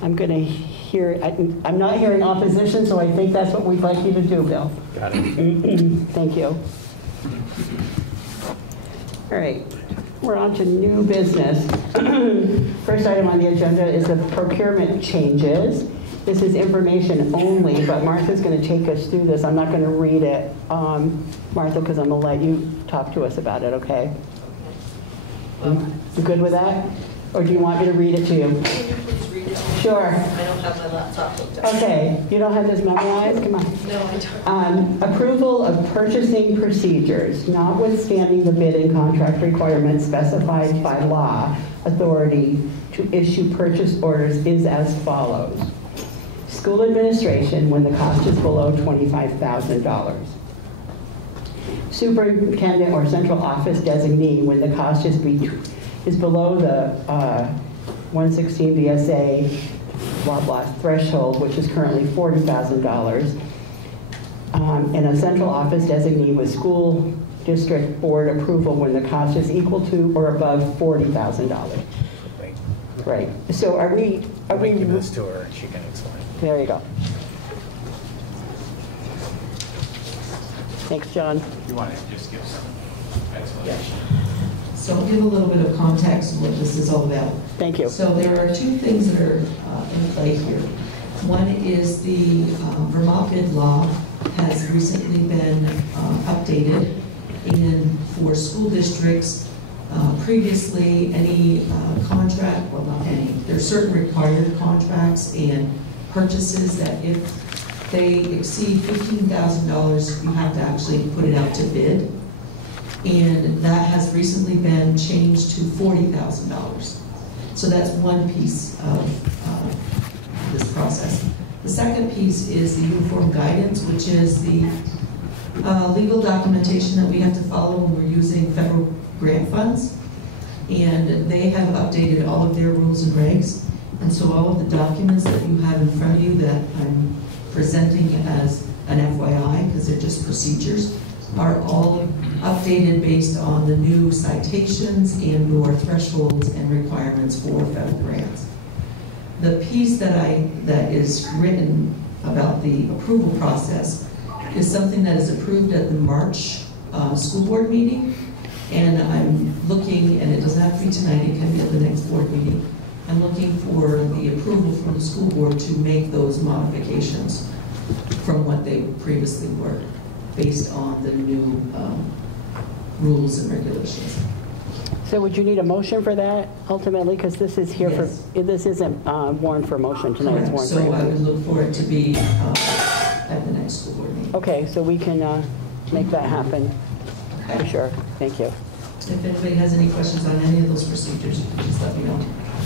I'm going to hear, I'm not hearing opposition, so I think that's what we'd like you to do, Bill. Got it. Thank you. All right, we're on to new business. First item on the agenda is the procurement changes. This is information only, but Martha's going to take us through this. I'm not going to read it, Martha, because I'm going to let you talk to us about it, okay? You good with that? Or do you want me to read it to you? Can you please read it to me? Sure. I don't have my laptop hooked up. Okay, you don't have this memorized? Come on. No, I don't. Approval of purchasing procedures, notwithstanding the bid and contract requirements specified by law, authority to issue purchase orders is as follows. School administration, when the cost is below $25,000. Superintendent or central office designee, when the cost is below the 116 VSA blah blah threshold, which is currently $40,000, and a central office designee with school district board approval when the cost is equal to or above $40,000. Right. So are we give this to her and she can explain. There you go. Thanks, John. You want to just give some explanation? So I'll give a little bit of context on what this is all about. Thank you. So there are 2 things that are in play here. One is the Vermont bid law has recently been updated, and for school districts, previously any contract, well not any, there are certain required contracts and purchases that if they exceed $15,000, you have to actually put it out to bid. And that has recently been changed to $40,000. So that's one piece of this process. The second piece is the uniform guidance, which is the legal documentation that we have to follow when we're using federal grant funds. and they have updated all of their rules and regs. And so all of the documents that you have in front of you that I'm presenting as an FYI, because they're just procedures, are all updated based on the new citations and your thresholds and requirements for federal grants. The piece that is written about the approval process is something that is approved at the March school board meeting, and I'm looking, and it doesn't have to be tonight, it can be at the next board meeting, I'm looking for the approval from the school board to make those modifications from what they previously were, based on the new rules and regulations. So would you need a motion for that ultimately? Because this is here Yes. this isn't warned for motion tonight. It's warned So for I would look for it to be at the next school board meeting. Okay, so we can make that happen for sure. Thank you. If anybody has any questions on any of those procedures, just let me know.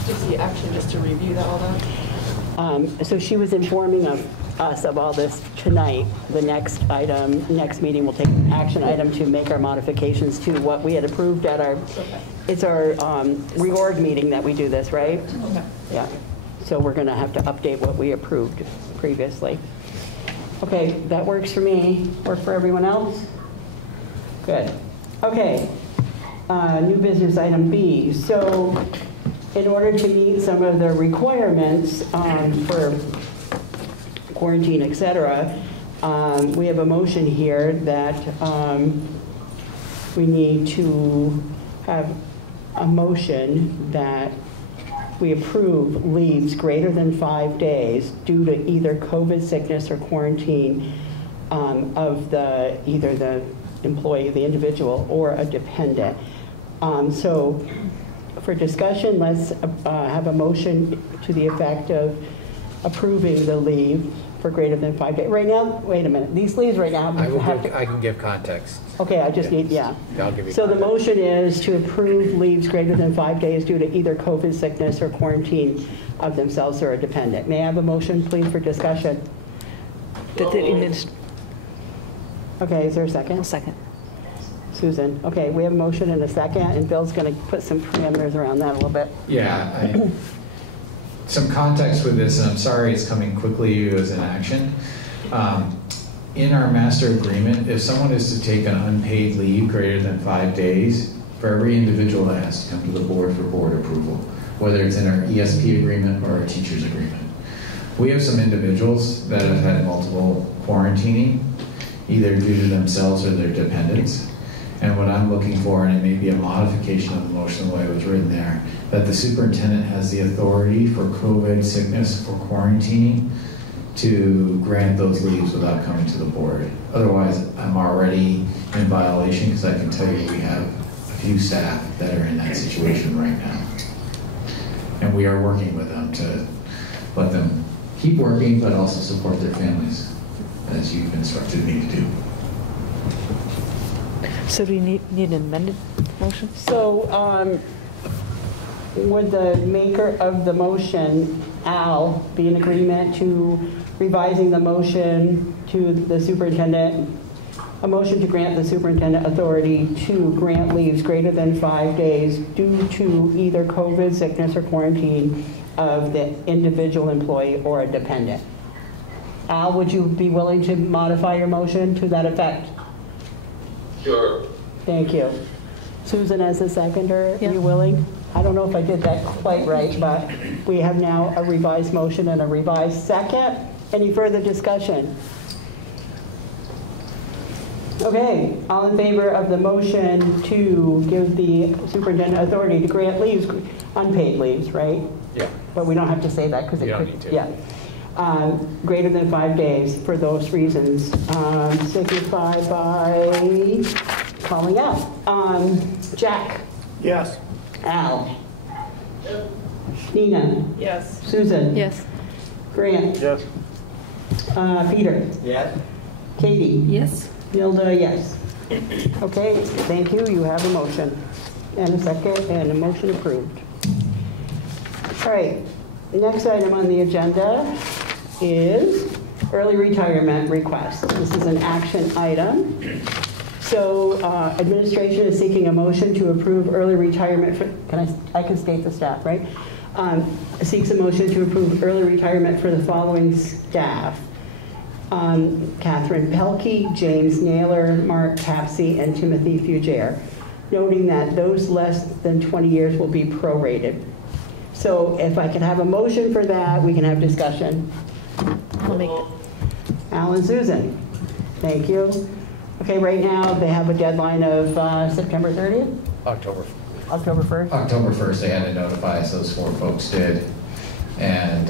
Is the action just to review all that? So she was informing us of all this tonight. The next meeting, we'll take an action item to make our modifications to what we had approved at our, it's our reorg meeting that we do this, right? Okay. Yeah. So we're going to have to update what we approved previously. Okay, that works for me. Work for everyone else? Good. Okay. New business item B. So in order to meet some of the requirements for quarantine, et cetera, we have a motion here that we need to have a motion that we approve leaves greater than 5 days due to either COVID sickness or quarantine of either the employee, the individual, or a dependent. So for discussion, let's have a motion to the effect of approving the leave for greater than 5 days. Right now, wait a minute, these leaves right now I can give context. Okay, I just need, yeah. I'll give you So the context. motion is to approve leaves greater than 5 days due to either COVID sickness or quarantine of themselves or a dependent. May I have a motion, please, for discussion? Okay, is there a second? A second. Susan. Okay, we have a motion and a second, and Bill's going to put some parameters around that a little bit. Yeah, some context with this, and I'm sorry it's coming quickly as an action. In our master agreement, if someone is to take an unpaid leave greater than 5 days, for every individual that has to come to the board for board approval, whether it's in our ESP agreement or our teacher's agreement. We have some individuals that have had multiple quarantining, either due to themselves or their dependents. And what I'm looking for, and it may be a modification of the motion the way it was written there, that the superintendent has the authority for COVID sickness or quarantining to grant those leaves without coming to the board. Otherwise, I'm already in violation because I can tell you we have a few staff that are in that situation right now. And we are working with them to let them keep working, but also support their families, as you've instructed me to do. So do you need an amended motion? So would the maker of the motion, Al, be in agreement to revising the motion to the superintendent, a motion to grant the superintendent authority to grant leaves greater than 5 days due to either COVID sickness or quarantine of the individual employee or a dependent? Al, would you be willing to modify your motion to that effect? Sure. Thank you. Susan as a seconder, Yeah. are you willing? I don't know if I did that quite right, but we have now a revised motion and a revised second. Any further discussion? Okay, all in favor of the motion to give the superintendent authority to grant leaves, unpaid leaves, right? Yeah. But we don't have to say that because it You don't could, need to. yeah. Greater than 5 days for those reasons. Signify by calling out. Jack? Yes. Al? Nina? Yes. Susan? Yes. Grant? Yes. Peter? Yes. Katie? Yes. Nilda, yes. Okay, thank you. You have a motion. And a second, and a motion approved. All right, next item on the agenda is early retirement request. This is an action item. So administration is seeking a motion to approve early retirement for, I can state the staff, right? Seeks a motion to approve early retirement for the following staff. Catherine Pelkey, James Naylor, Mark Papsey, and Timothy Fugere, noting that those less than 20 years will be prorated. So if I can have a motion for that, we can have discussion. I'll make it. Al and Susan, thank you. Okay, right now they have a deadline of September 30th? October. October 1st? October 1st, they had to notify us, those 4 folks did. And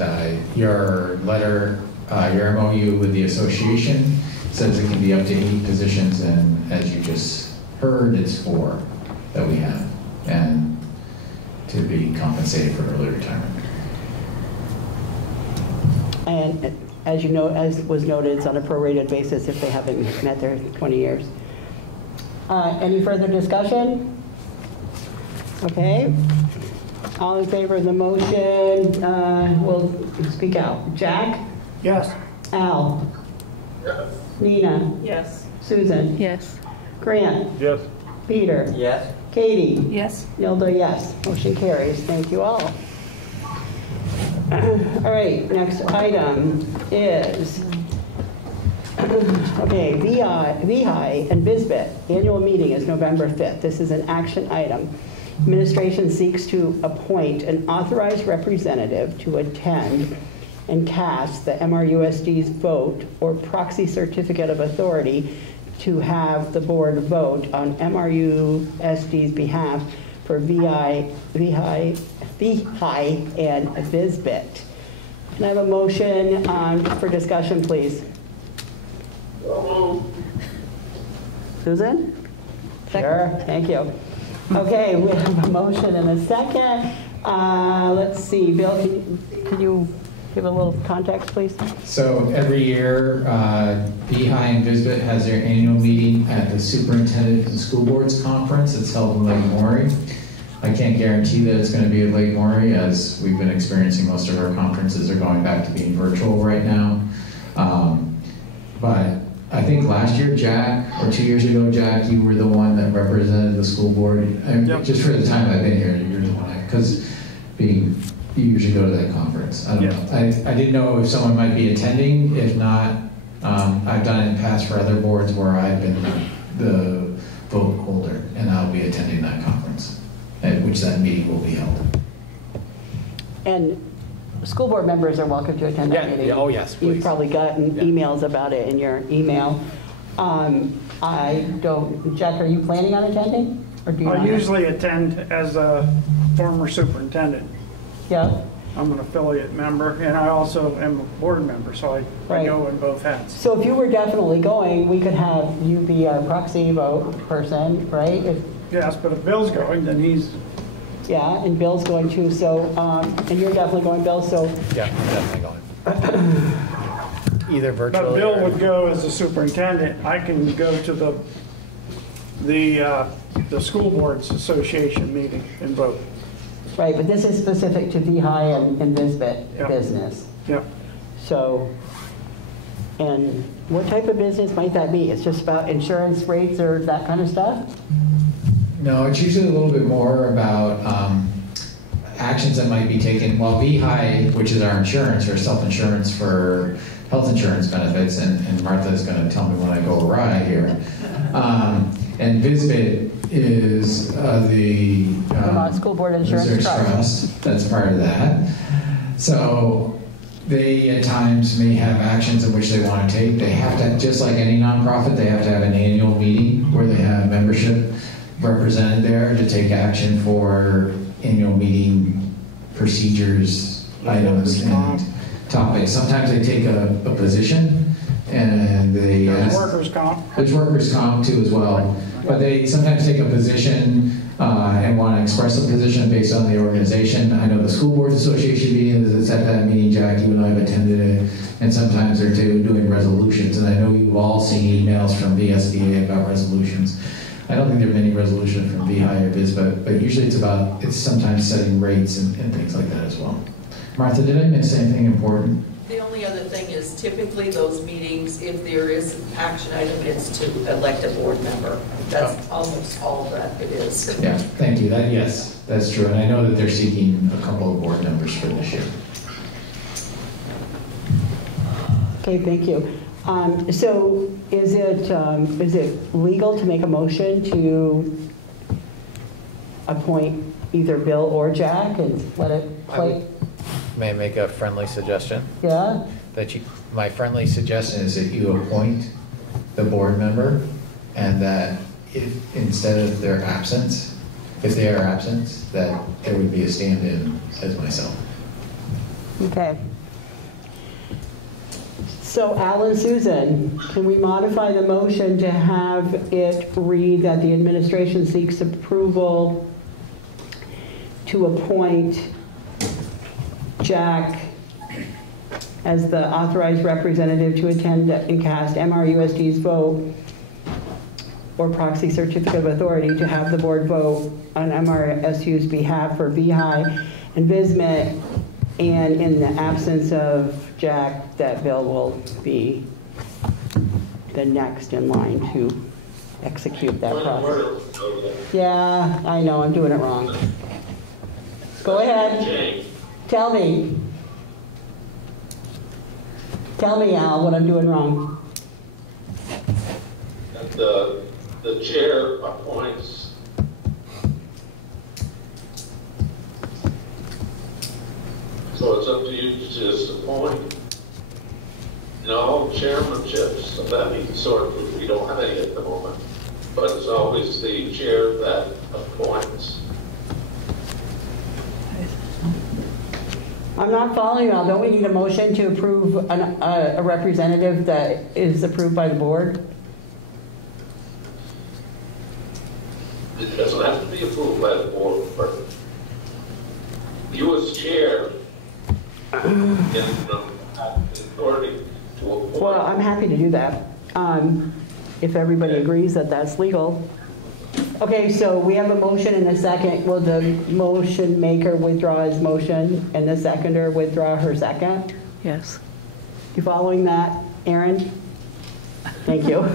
your letter, your MOU with the association says it can be up to 8 positions, and as you just heard, it's 4 that we have, and to be compensated for early retirement. And as you know, as was noted, it's on a prorated basis if they haven't met their 20 years. Any further discussion? Okay. All in favor of the motion will speak out. Jack? Yes. Al? Yes. Nina? Yes. Susan? Yes. Yes. Grant? Peter? Yes. Katie? Yes. Nilda, yes. Motion carries. Thank you all. All right, next item is, okay, Lehigh and Bisbee annual meeting is November 5th. This is an action item. Administration seeks to appoint an authorized representative to attend and cast the MRUSD's vote or proxy certificate of authority to have the board vote on MRUSD's behalf for Lehigh and Bisbee. Can I have a motion for discussion, please? Susan? Sure, thank you. Okay, we have a motion and a second. Let's see, Bill, can you give a little context, please? So every year, Lehigh and Bisbee has their annual meeting at the Superintendent and School Boards Conference. It's held in Lake Maury. I can't guarantee that it's going to be at Lake Maury, as we've been experiencing most of our conferences are going back to being virtual right now. But I think last year, Jack, or 2 years ago, Jack, you were the one that represented the school board. Yep. Just for the time I've been here, you're the one, because you usually go to that conference. I don't know. I didn't know if someone might be attending. If not, I've done it in the past for other boards where I've been the vote holder, and I'll be attending that conference, at which that meeting will be held. And school board members are welcome to attend that meeting. Yeah. Oh, yes, please. You've probably gotten emails about it in your email. Jack, are you planning on attending? Or do you I usually attend as a former superintendent. Yeah. I'm an affiliate member, and I also am a board member, so I go in both hats. So if you were definitely going, we could have you be our proxy vote person, right? Yes, but if Bill's going, then he's... Yeah, and Bill's going too, so, and you're definitely going, Bill, so... Yeah, I'm definitely going. Either virtually. But Bill would go as a superintendent. I can go to the School Boards Association meeting and vote. Right, but this is specific to Lehigh and Bisbee business. Yep. So, and what type of business might that be? It's just about insurance rates or that kind of stuff? No, it's usually a little bit more about actions that might be taken. Well, Lehigh, which is our insurance or self-insurance for health insurance benefits, and Martha is going to tell me when I go awry here. And Bisbee is the School Board Insurance Trust. That's part of that. So they at times may have actions in which they want to take. They have to, just like any nonprofit, they have to have an annual meeting where they have membership represented there to take action for annual meeting procedures, items, and topics. Sometimes they take a position, and they... There's workers' comp. There's workers' comp too as well. But they sometimes take a position and want to express a position based on the organization. I know the School Boards Association meeting is at that meeting, Jack, you and I have attended it, and sometimes they're doing resolutions. And I know you've all seen emails from VSDA about resolutions. I don't think there are many resolutions from Lehigh or Bisbee, but usually it's sometimes setting rates and things like that as well. Martha, did I miss anything important? The only other thing is typically those meetings, if there is an action item, it's to elect a board member. That's almost all that it is. Yeah, thank you. Yes, that's true. And I know that they're seeking a couple of board members for this year. Okay, thank you. So is it legal to make a motion to appoint either Bill or Jack and let it play? May I make a friendly suggestion? Yeah? My friendly suggestion is that you appoint the board member, and that if instead of their absence, if they are absent, that there would be a stand-in as myself. Okay. So Al and Susan, can we modify the motion to have it read that the administration seeks approval to appoint Jack as the authorized representative to attend and cast MRUSD's vote or proxy certificate of authority to have the board vote on MRSU's behalf for Lehigh and Bisbee, and in the absence of Jack, that Bill will be the next in line to execute that process. Yeah, I know, I'm doing it wrong. Go ahead. Tell me. Tell me, Al, what I'm doing wrong. The chair appoints so it's up to you to just appoint. No chairmanships of that sort, we don't have any at the moment. But it's always the chair that appoints. I'm not following you, Al. Don't we need a motion to approve a representative that is approved by the board? It doesn't have to be approved by the board, but you as chair in authority to appoint. Well, I'm happy to do that, if everybody agrees that that's legal. Okay, so we have a motion and a second. Will the motion maker withdraw his motion and the seconder withdraw her second? Yes. You following that, Aaron? Thank you.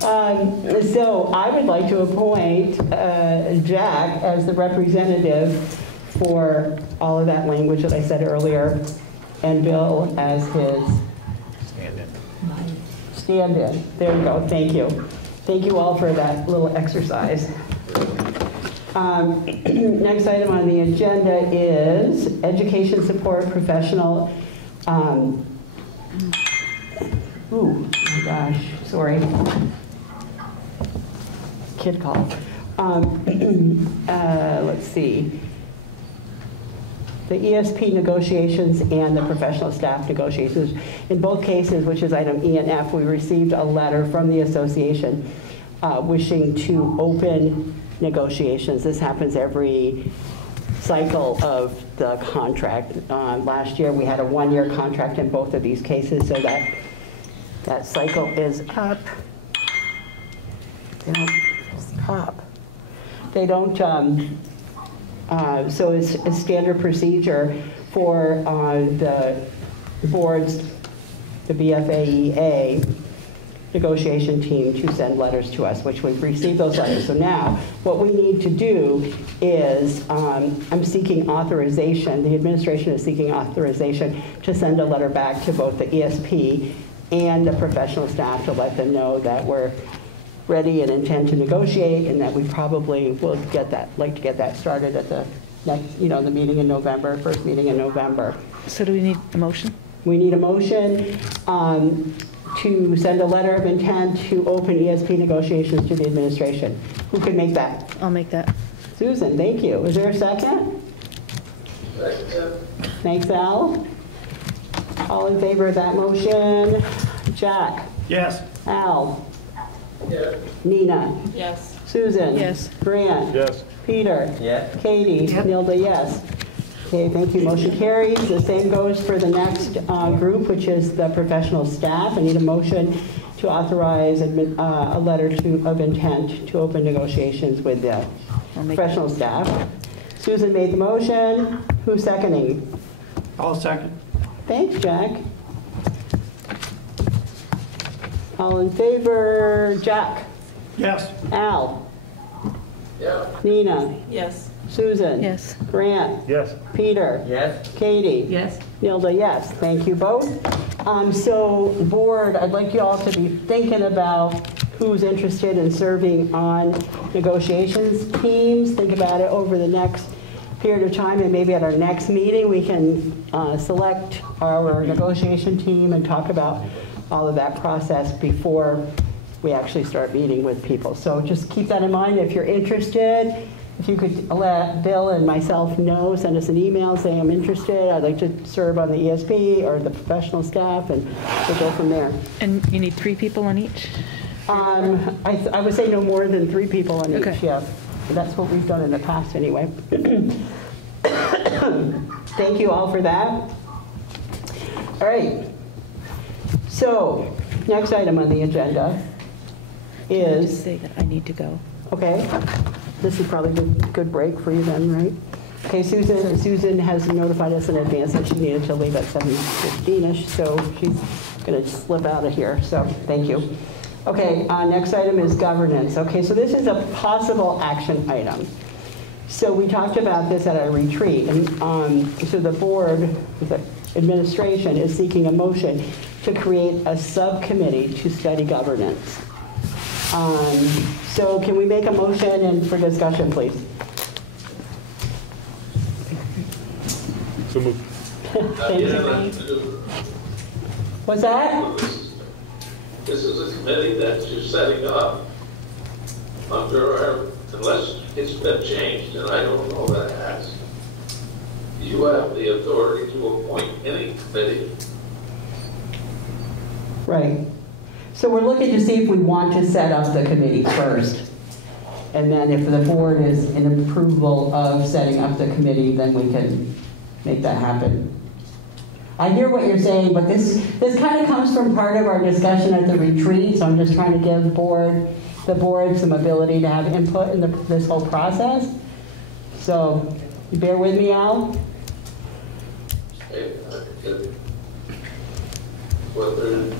So I would like to appoint Jack as the representative for all of that language that I said earlier, and Bill as his stand-in. There you go. Thank you. Thank you all for that little exercise. Next item on the agenda is education support professional. Oh my gosh, sorry. Kid call. Let's see. The ESP negotiations and the professional staff negotiations. In both cases, which is item E and F, we received a letter from the association wishing to open negotiations. This happens every cycle of the contract. Last year, we had a one-year contract in both of these cases, so that cycle is up. They don't stop. They don't. So it's a standard procedure for the boards, the BFAEA negotiation team to send letters to us, which we've received those letters. So now what we need to do is I'm seeking authorization, the administration is seeking authorization to send a letter back to both the ESP and the professional staff to let them know that we're ready and intend to negotiate, and that we probably will like to get that started at the next, the meeting in November, first meeting in November. So do we need a motion? We need a motion to send a letter of intent to open ESP negotiations to the administration. Who can make that? I'll make that. Susan, thank you. Is there a second? Thanks, Al. All in favor of that motion? Jack? Yes. Al? Yes. Nina? Yes. Susan? Yes. Grant? Yes. Peter? Yes. Katie? Yep. Nilda, yes. Okay, thank you. Motion carries. The same goes for the next group, which is the professional staff. I need a motion to authorize a letter of intent to open negotiations with the professional staff. Susan made the motion. Who's seconding? I'll second. Thanks, Jack. All in favor? Jack? Yes. Al? Yeah. Nina? Yes. Susan? Yes. Grant? Yes. Peter? Yes. Katie? Yes. Nilda, yes. Thank you both. So, board, I'd like you all to be thinking about who's interested in serving on negotiations teams. Think about it over the next period of time, and maybe at our next meeting we can select our negotiation team and talk about all of that process before we actually start meeting with people. So just keep that in mind. If you're interested, if you could let Bill and myself know, send us an email, say I'm interested, I'd like to serve on the ESP or the professional staff, and we'll go from there. And you need 3 people on each? I would say no more than 3 people on each, yeah. That's what we've done in the past anyway. Thank you all for that. All right. So, next item on the agenda is... Just say that I need to go. Okay. This is probably a good break for you then, right? Okay, Susan has notified us in advance that she needed to leave at 7:15-ish, so she's going to slip out of here, so thank you. Okay, next item is governance. Okay, so this is a possible action item. So we talked about this at our retreat, and so the board, the administration, is seeking a motion to create a subcommittee to study governance. So can we make a motion and for discussion, please? So moved. Thank you. What's that? This is a committee that you're setting up under our, unless it's been changed, and I don't know that it has. You have the authority to appoint any committee. Right. So we're looking to see if we want to set up the committee first. And then if the board is in approval of setting up the committee, then we can make that happen. I hear what you're saying, but this kind of comes from part of our discussion at the retreat, so I'm just trying to give the board some ability to have input in this whole process. So, you bear with me, Al? Whether,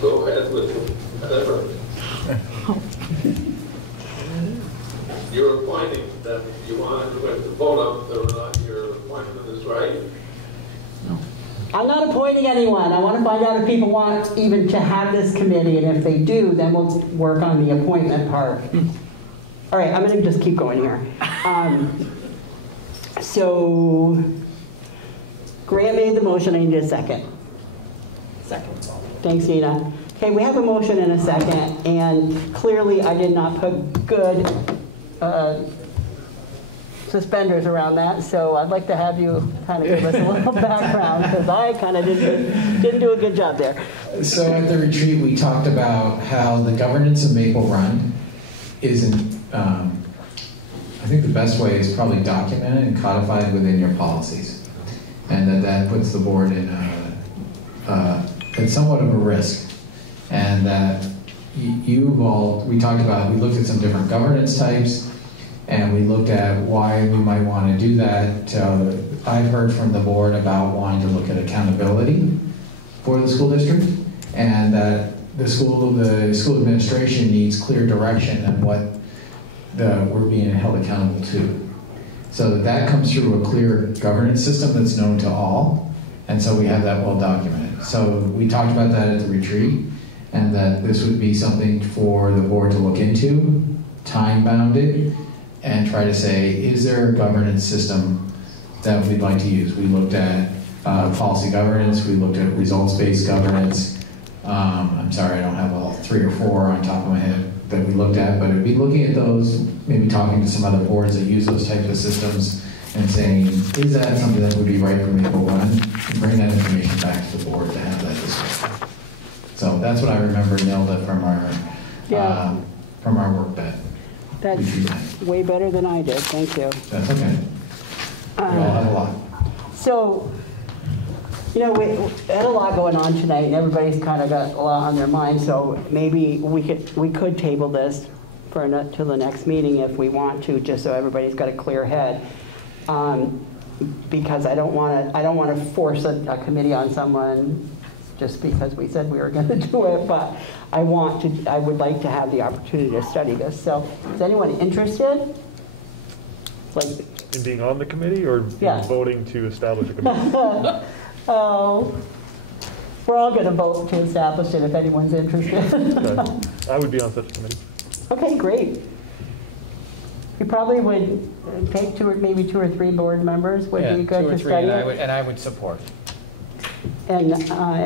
go ahead with whatever. You're appointing them, you want to vote on whether or not your appointment is right. I'm not appointing anyone. I want to find out if people want even to have this committee, and if they do, then we'll work on the appointment part. All right, I'm going to just keep going here. So, Grant made the motion. I need a second. Second. Thanks, Nina. Okay, we have a motion and a second, and clearly I did not put good suspenders around that, so I'd like to have you kind of give us a little background, because I kind of didn't do a good job there. So at the retreat, we talked about how the governance of Maple Run isn't, I think the best way is probably documented and codified within your policies. And that puts the board in somewhat of a risk. And that we talked about, we looked at some different governance types, and we looked at why we might want to do that. I've heard from the board about wanting to look at accountability for the school district, and that the school administration needs clear direction on what we're being held accountable to. So that comes through a clear governance system that's known to all, and so we have that well documented. So we talked about that at the retreat, and that this would be something for the board to look into, time-bounded, and try to say, is there a governance system that we'd like to use? We looked at policy governance, we looked at results-based governance. I'm sorry, I don't have all 3 or 4 on top of my head that we looked at, but it'd be looking at those, maybe talking to some other boards that use those types of systems, and saying, is that something that would be right for Maple Run? And bring that information back to the board to have that discussion. So that's what I remember, Nilda, from our work bet. That's way better than I did. Thank you. That's okay. We all have a lot. So, we had a lot going on tonight, and everybody's kind of got a lot on their mind. So maybe we could table this till the next meeting if we want to, just so everybody's got a clear head. Because I don't want to force a committee on someone just because we said we were going to do it, but I would like to have the opportunity to study this. So is anyone interested? In being on the committee or Yeah. voting to establish a committee? Oh, we're all going to vote to establish it if anyone's interested. Okay. I would be on such a committee. Okay, great. You probably would take maybe two or three board members would be good to study it. And I would support. And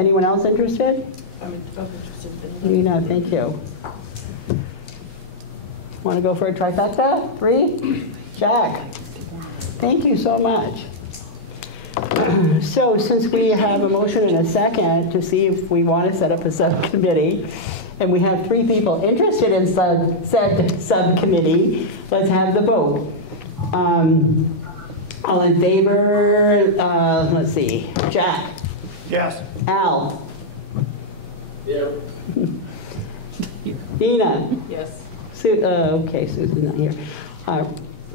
anyone else interested? I'm interested. Nina, thank you. Want to go for a trifecta? 3? Jack. Thank you so much. So since we have a motion and a second to see if we want to set up a subcommittee, and we have 3 people interested in said subcommittee, let's have the vote. All in favor, let's see, Jack. Yes. Al. Yeah. Nina. Yes. Okay, Susan's not here.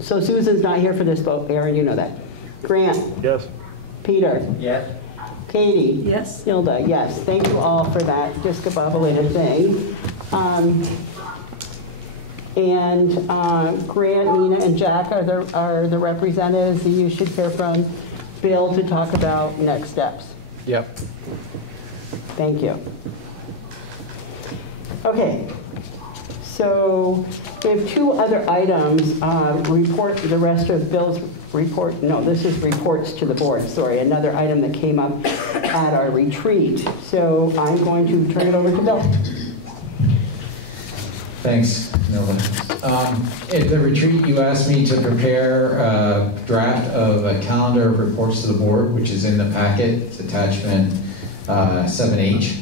So Susan's not here for this vote, Aaron, you know that. Grant. Yes. Peter. Yes. Katie. Yes. Hilda, yes. Thank you all for that discombobulated thing. Grant, Nina, and Jack are the representatives that you should hear from Bill to talk about next steps. Yep. Thank you. Okay. So we have 2 other items. The rest of Bill's report. No, this is reports to the board. Sorry, another item that came up at our retreat. So I'm going to turn it over to Bill. Thanks, Nova. At the retreat, you asked me to prepare a draft of a calendar of reports to the board, which is in the packet. It's attachment 7H.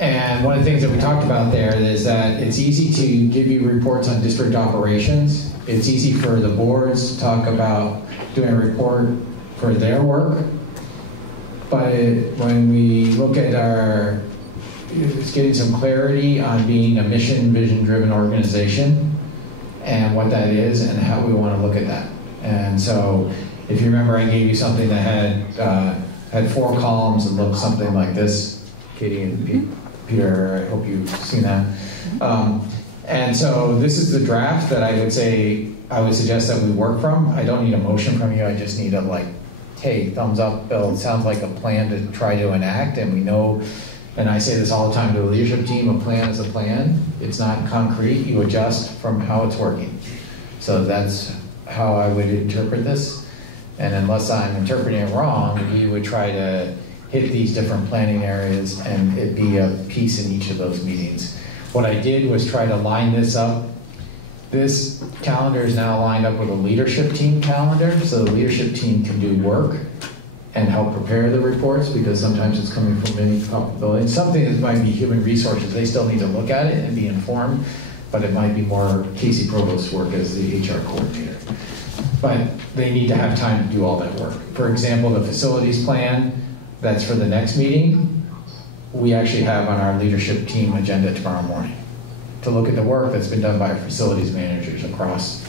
And one of the things that we talked about there is that it's easy to give you reports on district operations. It's easy for the boards to talk about doing a report for their work. But when we look at it's getting some clarity on being a mission, vision-driven organization and what that is and how we want to look at that. And so if you remember, I gave you something that had 4 columns and looked something like this. Katie and Peter, I hope you've seen that. And so this is the draft that I would suggest that we work from. I don't need a motion from you. I just need a hey, thumbs up, Bill. It sounds like a plan to try to enact, and we know, and I say this all the time to the leadership team, a plan is a plan. It's not concrete. You adjust from how it's working. So that's how I would interpret this. And unless I'm interpreting it wrong, we would try to hit these different planning areas and it be a piece in each of those meetings. What I did was try to line this up. This calendar is now lined up with a leadership team calendar, so the leadership team can do work and help prepare the reports, because sometimes it's coming from many buildings. Something that might be human resources, they still need to look at it and be informed, but it might be more Casey Provost's work as the HR coordinator. But they need to have time to do all that work. For example, the facilities plan, that's for the next meeting, we actually have on our leadership team agenda tomorrow morning to look at the work that's been done by our facilities managers across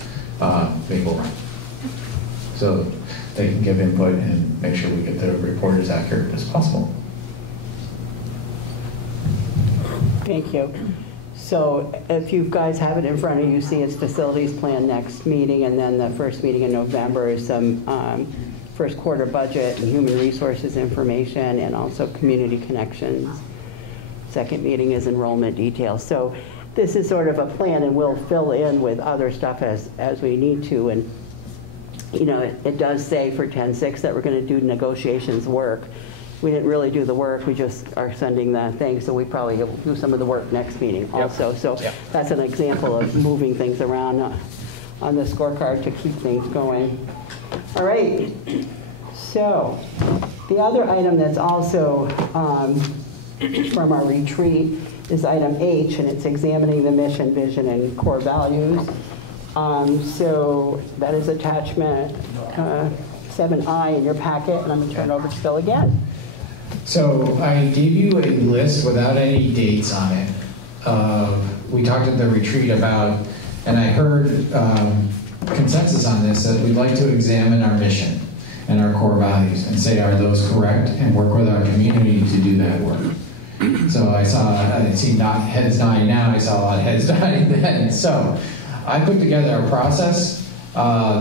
Maple Run. So they can give input and make sure we get the report as accurate as possible. Thank you. So if you guys have it in front of you, see it's facilities plan next meeting, and then the first meeting in November is some first quarter budget and human resources information, and also community connections. Second meeting is enrollment details. So this is sort of a plan, and we'll fill in with other stuff as we need to. And you know, it does say for 10-6 that we're going to do negotiations work. We didn't really do the work, we just are sending the thing, so we probably will do some of the work next meeting also. So that's an example of moving things around on the scorecard to keep things going. All right, so the other item that's also from our retreat is item H, and it's examining the mission, vision, and core values. So that is attachment 7I in your packet, and I'm going to turn it over to Phil again. So I gave you a list without any dates on it. We talked at the retreat about, and I heard consensus on this, that we'd like to examine our mission. and our core values and say, are those correct? And work with our community to do that work. So I see not heads nodding now, I saw a lot of heads nodding then. So I put together a process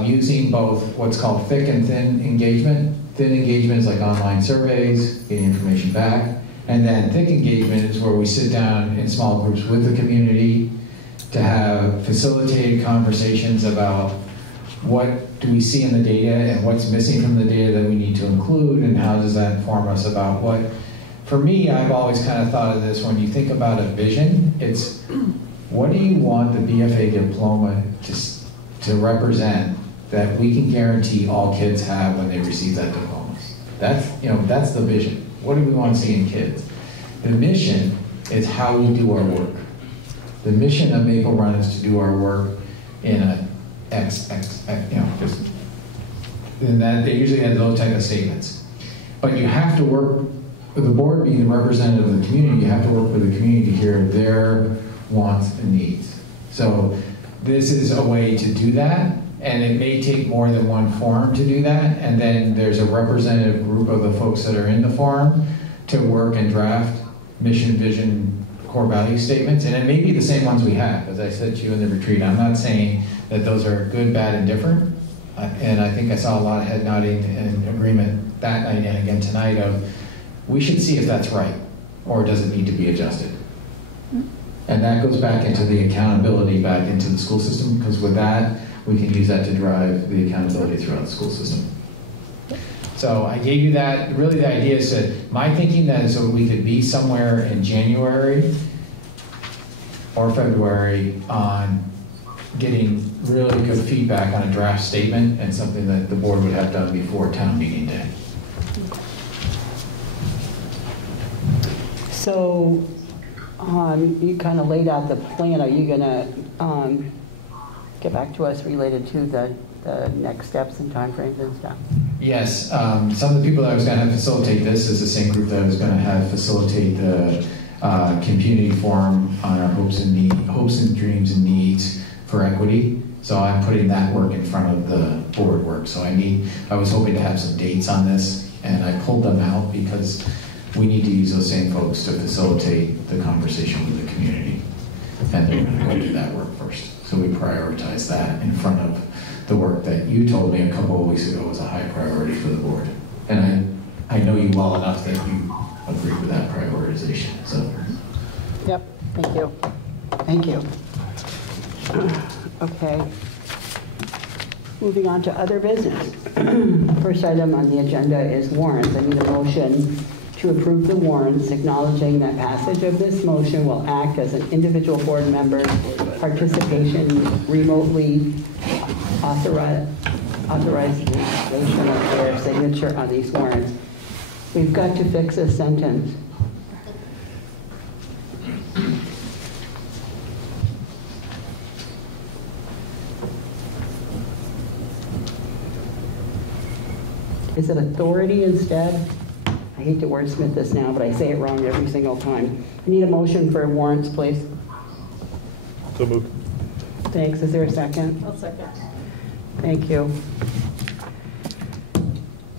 using both what's called thick and thin engagement. Thin engagement is like online surveys, getting information back. And then thick engagement is where we sit down in small groups with the community to have facilitated conversations about what do we see in the data and what's missing from the data that we need to include, and how does that inform us about what. For me, I've always kind of thought of this, when you think about a vision, it's what do you want the BFA diploma to represent that we can guarantee all kids have when they receive that diploma. That's the vision. What do we want to see in kids? The mission is how we do our work. The mission of Maple Run is to do our work in a and that they usually have those type of statements. But you have to work with the board being the representative of the community. You have to work with the community to hear their wants and needs. So this is a way to do that, and it may take more than one forum to do that. And then there's a representative group of the folks that are in the forum to work and draft mission, vision, core value statements. And it may be the same ones we have. As I said to you in the retreat, I'm not saying that those are good, bad, and different. And I think I saw a lot of head nodding and agreement that night and again tonight of we should see if that's right, or does it need to be adjusted? And that goes back into the accountability back into the school system, because with that, we can use that to drive the accountability throughout the school system. So I gave you that. Really, the idea is that my thinking that is so we could be somewhere in January or February on getting really good feedback on a draft statement and something that the board would have done before town meeting day. So you kind of laid out the plan. Are you going to get back to us related to the next steps and timeframes and stuff? Yes. Some of the people that I was going to have facilitate this is the same group that I was going to have facilitate the community forum on our hopes and dreams and needs for equity. So I'm putting that work in front of the board work. So I was hoping to have some dates on this, and I pulled them out because we need to use those same folks to facilitate the conversation with the community. And they're going to go do that work first. So we prioritize that in front of the work that you told me a couple of weeks ago was a high priority for the board. And I know you well enough that you agree with that prioritization. So. Yep, thank you. Thank you. Okay. Moving on to other business. First item on the agenda is warrants. I need a motion to approve the warrants, acknowledging that passage of this motion will act as an individual board member participation remotely authorization of their signature on these warrants. We've got to fix this sentence. Is it authority instead? I hate to wordsmith this now, but I say it wrong every single time. I need a motion for warrants, please. So moved. Thanks. Is there a second? I'll second. Thank you.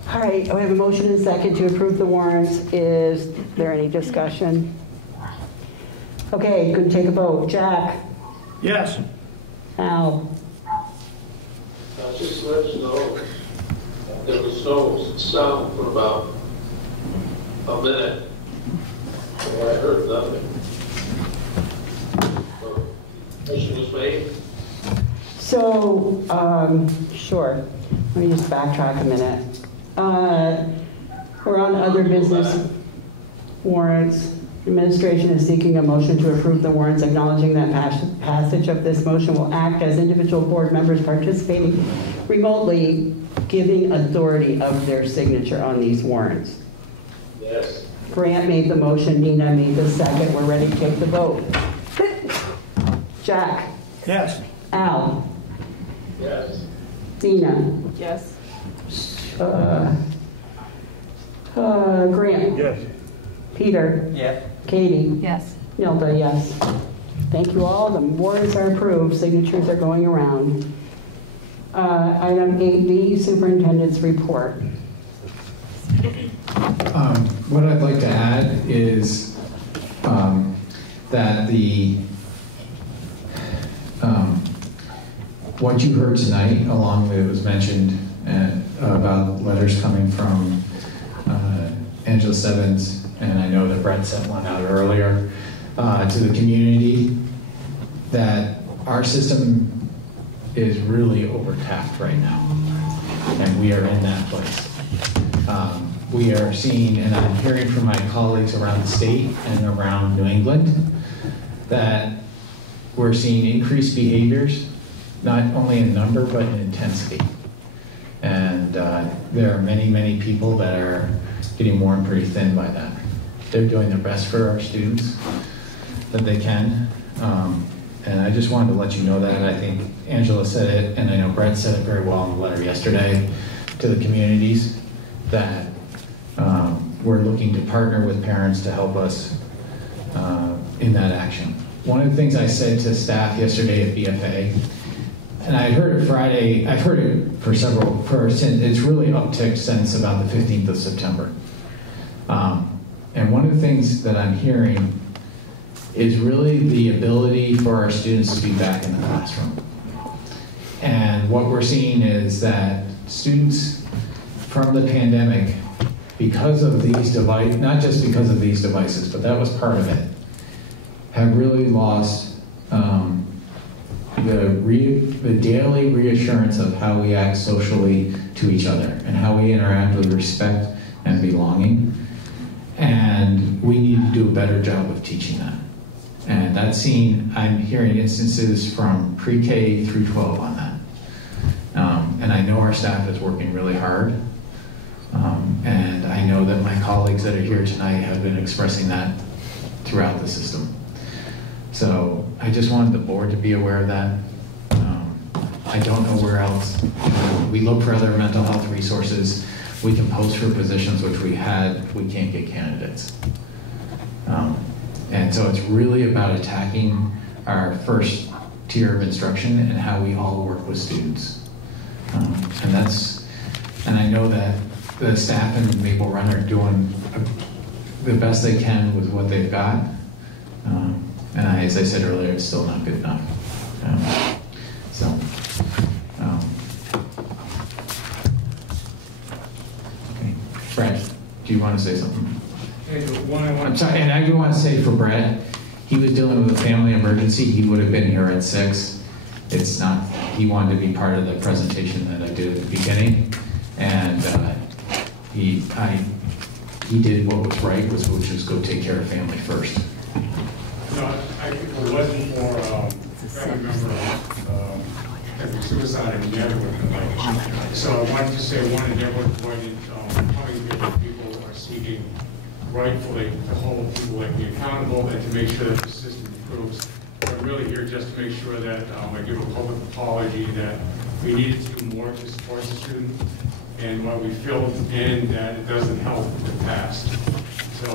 All right, we have a motion and a second to approve the warrants. Is there any discussion? Okay, going to take a vote. Jack? Yes. Al? Just to let you know, there was no sound for about a minute, and I heard nothing. Motion was made. So, sure. Let me just backtrack a minute. We're on other business warrants. Administration is seeking a motion to approve the warrants, acknowledging that passage of this motion will act as individual board members participating remotely, giving authority of their signature on these warrants. Yes. Grant made the motion, Nina made the second. We're ready to take the vote. Jack? Yes. Al? Yes. Nina? Yes. Grant? Yes. Peter? Yes. Katie? Yes. Nilda, yes. Thank you all. The warrants are approved. Signatures are going around. Item 8B, Superintendent's report. What I'd like to add is that what you heard tonight, along with it was mentioned about letters coming from Angela Stebbins, and I know that Brett sent one out earlier to the community, that our system is really overtaxed right now, and we are in that place. We are seeing, and I'm hearing from my colleagues around the state and around New England, that we're seeing increased behaviors, not only in number, but in intensity. And there are many, many people that are getting worn pretty thin by that. They're doing their best for our students that they can. And I just wanted to let you know that. I think Angela said it, and I know Brett said it very well in the letter yesterday to the communities, that we're looking to partner with parents to help us in that action. One of the things I said to staff yesterday at BFA, and I heard it Friday, I've heard it for it's really upticked since about the 15th of September. And one of the things that I'm hearing is really the ability for our students to be back in the classroom. And what we're seeing is that students from the pandemic, because of these devices, not just because of these devices, but that was part of it, have really lost the daily reassurance of how we act socially to each other and how we interact with respect and belonging. And we need to do a better job of teaching that. And that's I'm hearing instances from pre-K through 12 on that. And I know our staff is working really hard. And I know that my colleagues that are here tonight have been expressing that throughout the system. So I just wanted the board to be aware of that. I don't know where else. We look for other mental health resources. We can post for positions, which we can't get candidates. And so it's really about attacking our first tier of instruction and how we all work with students. And I know that the staff in Maple Run are doing the best they can with what they've got. And as I said earlier, it's still not good enough. Okay. Brad, do you want to say something? I'm sorry, and I do want to say for Brad, he was dealing with a family emergency. He would have been here at 6. It's not, he wanted to be part of the presentation that I did at the beginning. And he did what was right, which was go take care of family first. No, it wasn't for a family member having suicide in the neighborhood. So I wanted to say one in neighborhood avoided how many different people are seeking rightfully to hold people like me accountable and to make sure that the system improves. I'm really here just to make sure that I give a public apology that we needed to do more to support the student, and while we filled in that it doesn't help the past. So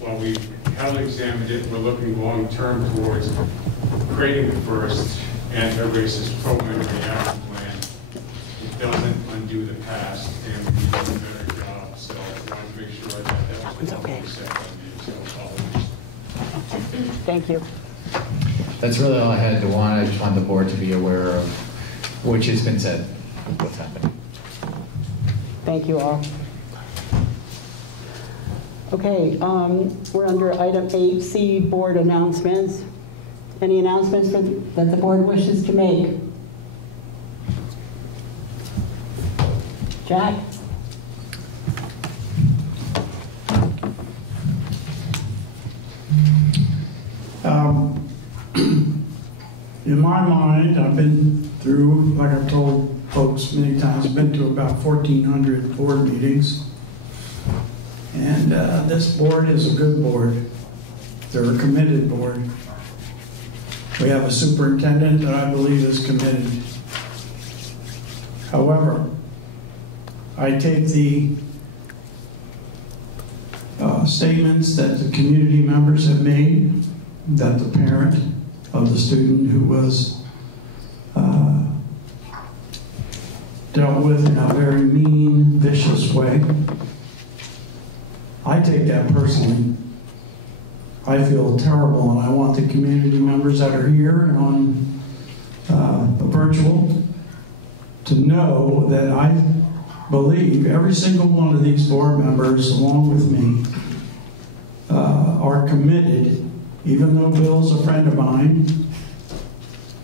while we heavily examined it, we're looking long-term towards creating the first anti-racist program and action plan. It doesn't undo the past, and we can do a better job. So I want to make sure that was okay. Thank you. That's really all I had to want. I just want the board to be aware of, which has been said, what's happening. Thank you all. Okay, we're under item 8C, board announcements. Any announcements that the board wishes to make? Jack? In my mind, I've been through, like I've told folks many times, I've been to about 1,400 board meetings. And this board is a good board. They're a committed board. We have a superintendent that I believe is committed. However, I take the statements that the community members have made, that the parent of the student who was dealt with in a very mean, vicious way, I take that personally. I feel terrible, and I want the community members that are here and on virtual to know that I believe every single one of these board members, along with me, are committed. Even though Bill's a friend of mine,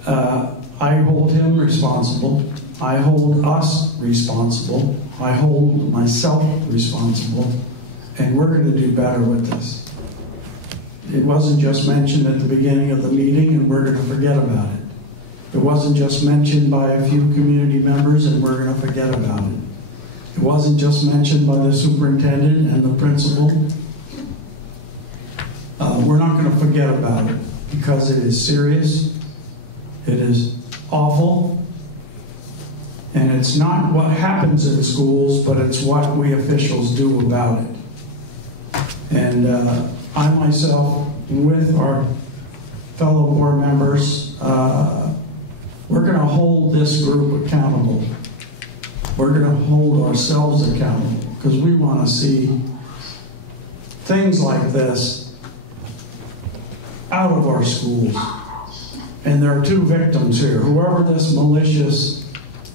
I hold him responsible. I hold us responsible. I hold myself responsible. And we're going to do better with this. It wasn't just mentioned at the beginning of the meeting, and we're going to forget about it. It wasn't just mentioned by a few community members, and we're going to forget about it. It wasn't just mentioned by the superintendent and the principal. We're not going to forget about it because it is serious, it is awful, and it's not what happens in schools, but it's what we officials do about it. And I myself, with our fellow board members, we're going to hold this group accountable. We're going to hold ourselves accountable because we want to see things like this out of our schools. And there are two victims here. Whoever this malicious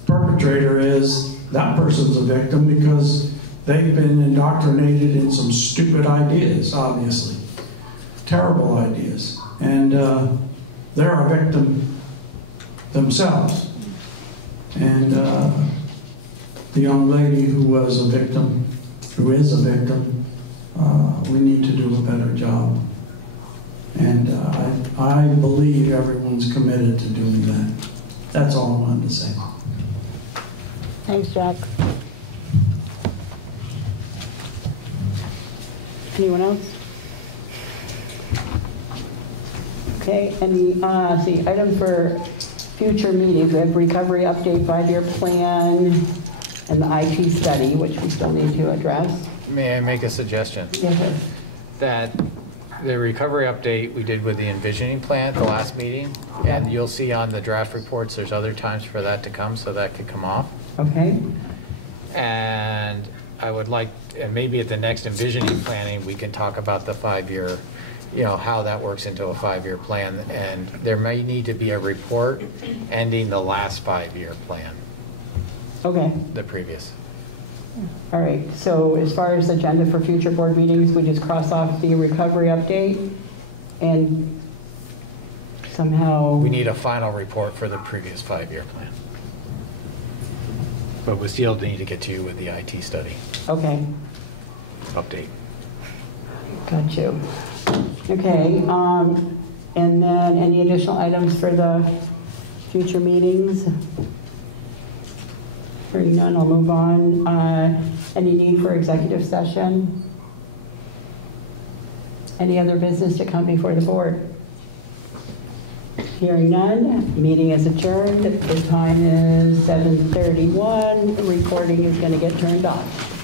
perpetrator is, that person's a victim because they've been indoctrinated in some stupid ideas, obviously. Terrible ideas. And they're a victim themselves. And the young lady who was a victim, who is a victim, we need to do a better job. And I believe everyone's committed to doing that. That's all I wanted to say. Thanks, Jack. Anyone else? Okay, any, see, item for future meetings. We have recovery update, 5-year plan, and the IT study, which we still need to address. May I make a suggestion? Yes, sir. That the recovery update we did with the envisioning plan at the last meeting, and you'll see on the draft reports there's other times for that to come, so that could come off. Okay. And I would like, and maybe at the next envisioning planning, we can talk about the 5-year, you know, how that works into a 5-year plan. And there may need to be a report ending the last 5-year plan. Okay. The previous. All right, so as far as the agenda for future board meetings, we just cross off the recovery update and somehow... We need a final report for the previous 5-year plan. But we still need to get to you with the IT study. Okay. Update. Got you. Okay, and then any additional items for the future meetings? Hearing none, I'll move on. Any need for executive session? Any other business to come before the board? Hearing none, meeting is adjourned. The time is 7:31. The recording is going to get turned off.